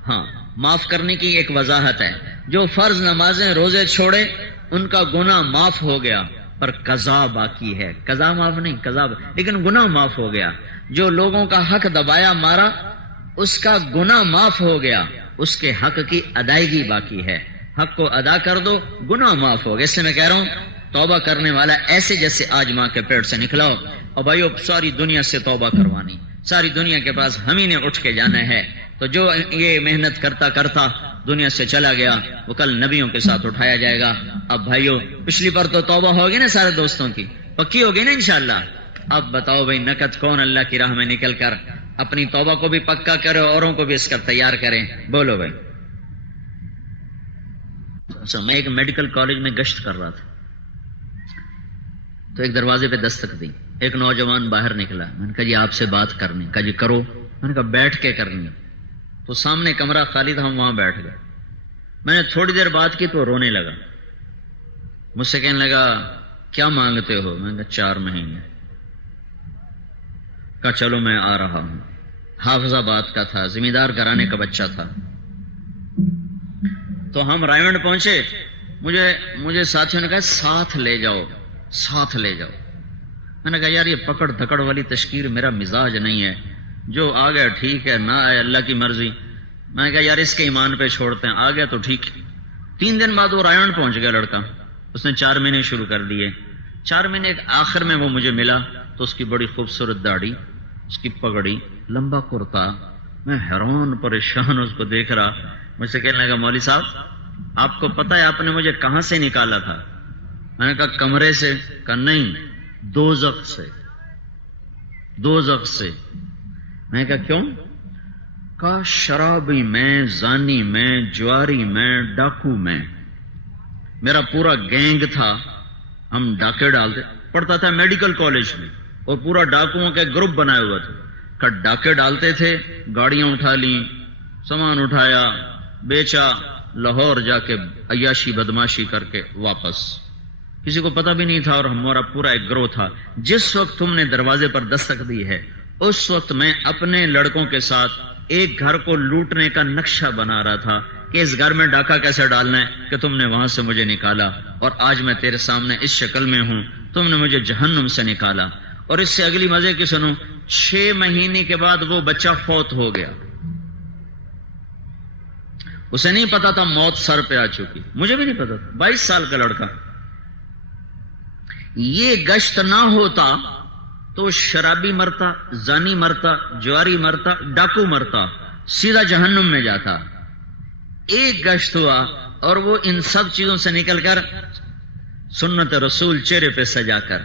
ہاں، معاف کرنے کی ایک وضاحت ہے. جو فرض نمازیں روزے چھوڑے ان کا گناہ معاف ہو گیا، پر قضا باقی ہے. قضا معاف نہیں، قضا لیکن گناہ معاف ہو گیا. جو لوگوں کا حق دبایا مارا اس کا گناہ معاف ہو گیا، اس کے حق کی ادائیگی باقی ہے. حق کو ادا کر دو، گناہ معاف ہو گیا. اس سے میں کہہ رہا ہوں توبہ کرنے والا ایسے جیسے آج ماں کے پیٹ سے نکلا ہو. اور بھائیو ساری دنیا سے توبہ کروانی، ساری دنیا کے پاس ہم ہی نے اٹھ کے جانا ہے. تو جو یہ محنت کرتا کرتا دنیا سے چلا گیا وہ کل نبیوں کے ساتھ اٹھایا جائے گا. اب بھائیو پچھلی پر تو توبہ ہوگی نا سارے دوستوں کی، پکی ہوگی نا انشاءاللہ. اب بتاؤ بھائی نقد کون اللہ کی راہ میں نکل کر اپنی توبہ کو بھی پکا کرے، اوروں کو بھی اس کا تیار کریں. بولو بھائی. میں ایک میڈیکل کالج میں گشت کر رہا تھا تو ایک دروازے پہ دستک دی. ایک نوجوان باہر نکلا. میں نے کہا جی آپ سے بات کرنی. کہا جی کرو. میں نے کہا بیٹھ کے کرنی. تو سامنے کمرہ خالی تھا، ہم وہاں بیٹھ گئے. میں نے تھوڑی دیر بات کی تو رونے لگا. مجھ سے کہنے لگا کیا مانگتے ہو؟ میں نے کہا 4 مہینے. کہا چلو میں آ رہا ہوں. حافظ آباد کا تھا، زمیندار گھرانے کا بچہ تھا. تو ہم رائمنڈ پہنچے. مجھے ساتھیوں نے کہا ساتھ لے جاؤ، ساتھ لے جاؤ. میں نے کہا یار یہ پکڑ دھکڑ والی تشکیل میرا مزاج نہیں ہے، جو آ گیا ٹھیک ہے، نہ آئے اللہ کی مرضی. میں نے کہا یار اس کے ایمان پہ چھوڑتے ہیں، آ گیا تو ٹھیک. 3 دن بعد وہ رائمنڈ پہنچ گیا لڑکا. اس نے 4 مہینے شروع کر دیے. 4 مہینے آخر میں وہ مجھے ملا تو اس کی بڑی خوبصورت داڑھی، اس کی پگڑی، لمبا کرتا. میں حیران پریشان اس کو دیکھ رہا. مجھ سے کہنے لگا مولوی صاحب آپ کو پتہ ہے آپ نے مجھے کہاں سے نکالا تھا؟ میں نے کہا کمرے سے. کہا نہیں، دوزخ سے. دوزخ سے. میں نے کہا کیوں؟ کہا شرابی میں، زانی میں، جواری میں، ڈاکو میں. میرا پورا گینگ تھا، ہم ڈاکے ڈالتے. پڑھتا تھا میڈیکل کالج میں اور پورا ڈاکوؤں کا گروپ بنایا ہوا تھا. ڈاکے ڈالتے تھے، گاڑیاں اٹھا لیں، سامان اٹھایا، بیچا، لاہور جا کے عیاشی بدماشی کر کے واپس. کسی کو پتہ بھی نہیں تھا اور ہمارا پورا ایک گروہ تھا. جس وقت تم نے دروازے پر دستک دی ہے اس وقت میں اپنے لڑکوں کے ساتھ ایک گھر کو لوٹنے کا نقشہ بنا رہا تھا کہ اس گھر میں ڈاکہ کیسے ڈالنا ہے کہ تم نے وہاں سے مجھے نکالا اور آج میں تیرے سامنے اس شکل میں ہوں. تم نے مجھے جہنم سے نکالا. اور اس سے اگلی مزے کی سنو، 6 مہینے کے بعد وہ بچہ فوت ہو گیا. اسے نہیں پتا تھا موت سر پہ آ چکی، مجھے بھی نہیں پتا تھا. 22 سال کا لڑکا. یہ گشت نہ ہوتا تو شرابی مرتا، زانی مرتا، جواری مرتا، ڈاکو مرتا، سیدھا جہنم میں جاتا. ایک گشت ہوا اور وہ ان سب چیزوں سے نکل کر سنت رسول چہرے پہ سجا کر،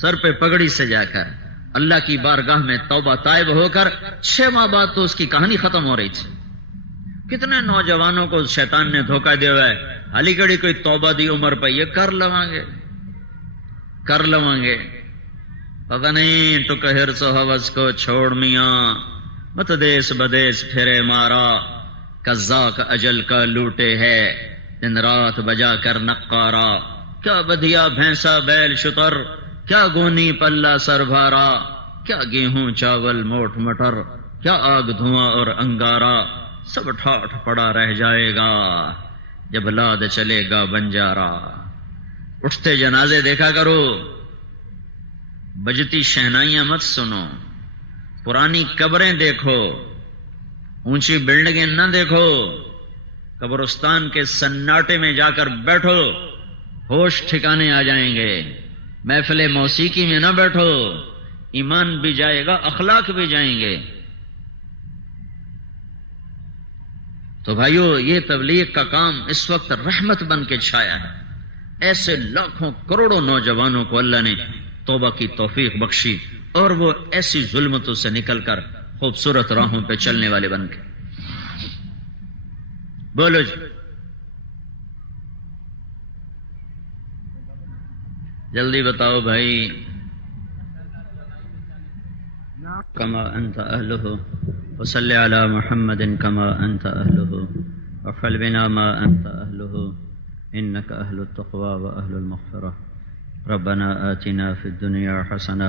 سر پہ پگڑی سجا کر، اللہ کی بارگاہ میں توبہ طائب ہو کر 6 ماہ بعد تو اس کی کہانی ختم ہو رہی تھی. کتنے نوجوانوں کو شیطان نے دھوکہ دیا ہوا ہے، علی گڑھی کوئی توبہ دی عمر پہ یہ کر لواں گے. پتہ نہیں تو کہ حرص و ہوس کو چھوڑ میاں، مت دیس بدیس پھرے مارا، قزاق اجل کا لوٹے ہے دن رات بجا کر نقارا، کیا بدھیا بھینسا بیل شتر، کیا گونی پلہ سر بھارا، کیا گیہوں چاول موٹ مٹر، کیا آگ دھواں اور انگارا، سب ٹھاٹھ پڑا رہ جائے گا جب لاد چلے گا بنجارا۔ اٹھتے جنازے دیکھا کرو، بجتی شہنائیاں مت سنو، پرانی قبریں دیکھو، اونچی بلڈنگیں نہ دیکھو، قبرستان کے سناٹے میں جا کر بیٹھو، ہوش ٹھکانے آ جائیں گے۔ محفل موسیقی میں نہ بیٹھو، ایمان بھی جائے گا، اخلاق بھی جائیں گے۔ تو بھائیو، یہ تبلیغ کا کام اس وقت رحمت بن کے چھایا ہے۔ ایسے لاکھوں کروڑوں نوجوانوں کو اللہ نے توبہ کی توفیق بخشی، اور وہ ایسی ظلمتوں سے نکل کر خوبصورت راہوں پہ چلنے والے بن گئے۔ بولو جی، جلدی بتاؤ بھائی۔ کما انت اہلہ وصلی علی محمد کما انت اہلہ وفعل بنا ما انت اہلہ انک اہل التقوی واہل المغفرہ ربنا آتنا فی الدنیا حسنہ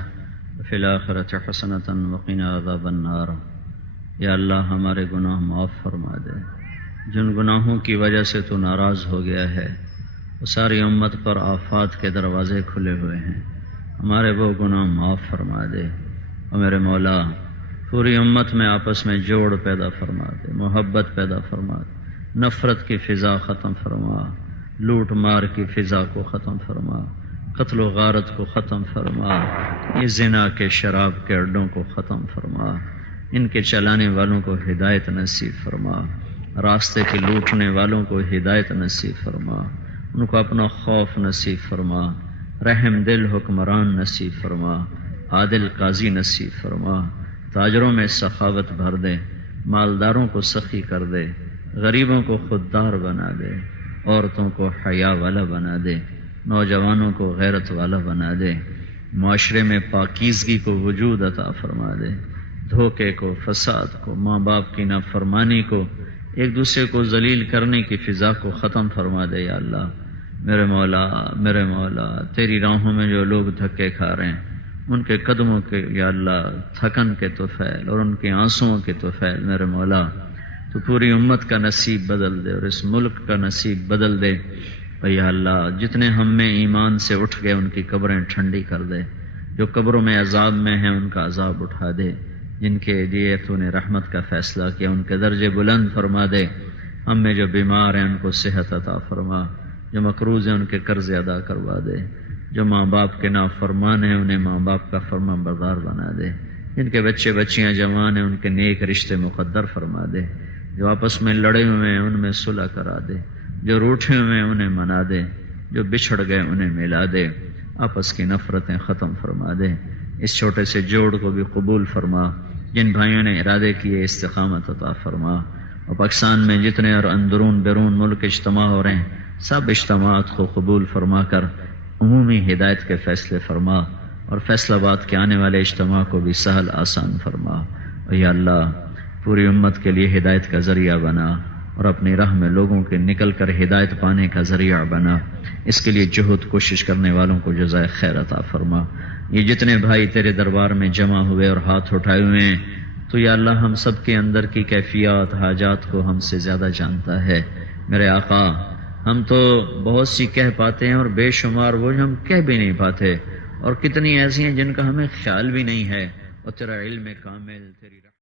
وفی الآخرۃ حسنۃ وقنا عذاب النار۔ یا اللہ ہمارے گناہ معاف فرما دے، جن گناہوں کی وجہ سے تو ناراض ہو گیا ہے وہ ساری امت پر آفات کے دروازے کھلے ہوئے ہیں، ہمارے وہ گناہ معاف فرما دے۔ اور میرے مولا، پوری امت میں آپس میں جوڑ پیدا فرما دے، محبت پیدا فرما دے، نفرت کی فضا ختم فرما، لوٹ مار کی فضا کو ختم فرما، قتل و غارت کو ختم فرما، یہ زنا کے شراب کے اڈوں کو ختم فرما، ان کے چلانے والوں کو ہدایت نصیب فرما، راستے کے لوٹنے والوں کو ہدایت نصیب فرما، ان کو اپنا خوف نصیب فرما، رحم دل حکمران نصیب فرما، عادل قاضی نصیب فرما، تاجروں میں سخاوت بھر دے، مالداروں کو سخی کر دے، غریبوں کو خوددار بنا دے، عورتوں کو حیا والا بنا دے، نوجوانوں کو غیرت والا بنا دے، معاشرے میں پاکیزگی کو وجود عطا فرما دے، دھوکے کو، فساد کو، ماں باپ کی نافرمانی کو، ایک دوسرے کو ذلیل کرنے کی فضا کو ختم فرما دے۔ یا اللہ میرے مولا، میرے مولا، تیری راہوں میں جو لوگ دھکے کھا رہے ہیں ان کے قدموں کے یا اللہ تھکن کے طفیل اور ان کے آنسوؤں کے طفیل میرے مولا تو پوری امت کا نصیب بدل دے اور اس ملک کا نصیب بدل دے۔ اور یا اللہ جتنے ہم میں ایمان سے اٹھ گئے ان کی قبریں ٹھنڈی کر دے، جو قبروں میں عذاب میں ہیں ان کا عذاب اٹھا دے، جن کے لیے تو نے رحمت کا فیصلہ کیا ان کے درجے بلند فرما دے، ہم میں جو بیمار ہیں ان کو صحت عطا فرما، جو مقروض ہیں ان کے قرض ادا کروا دے، جو ماں باپ کے نافرمان ہیں انہیں ماں باپ کا فرما بردار بنا دے، جن کے بچے بچیاں جوان ہیں ان کے نیک رشتے مقدر فرما دے، جو آپس میں لڑے ہوئے ہیں ان میں صلح کرا دے، جو روٹھے ہوئے ہیں انہیں منا دے، جو بچھڑ گئے انہیں ملا دے، آپس کی نفرتیں ختم فرما دے، اس چھوٹے سے جوڑ کو بھی قبول فرما، جن بھائیوں نے ارادے کیے استقامت عطا فرما، اور پاکستان میں جتنے اور اندرون بیرون ملک اجتماع ہو رہے ہیں سب اجتماعات کو قبول فرما کر عمومی ہدایت کے فیصلے فرما، اور فیصل آباد کے آنے والے اجتماع کو بھی سہل آسان فرما۔ اور یا اللہ پوری امت کے لیے ہدایت کا ذریعہ بنا اور اپنی راہ میں لوگوں کے نکل کر ہدایت پانے کا ذریعہ بنا، اس کے لیے جہد کوشش کرنے والوں کو جزائے خیر عطا فرما۔ یہ جتنے بھائی تیرے دربار میں جمع ہوئے اور ہاتھ اٹھائے ہوئے ہیں تو یا اللہ ہم سب کے اندر کی کیفیات حاجات کو ہم سے زیادہ جانتا ہے۔ میرے آقا ہم تو بہت سی کہہ پاتے ہیں اور بے شمار وہ جو ہم کہہ بھی نہیں پاتے، اور کتنی ایسی ہیں جن کا ہمیں خیال بھی نہیں ہے، اور تیرا علم کامل تیری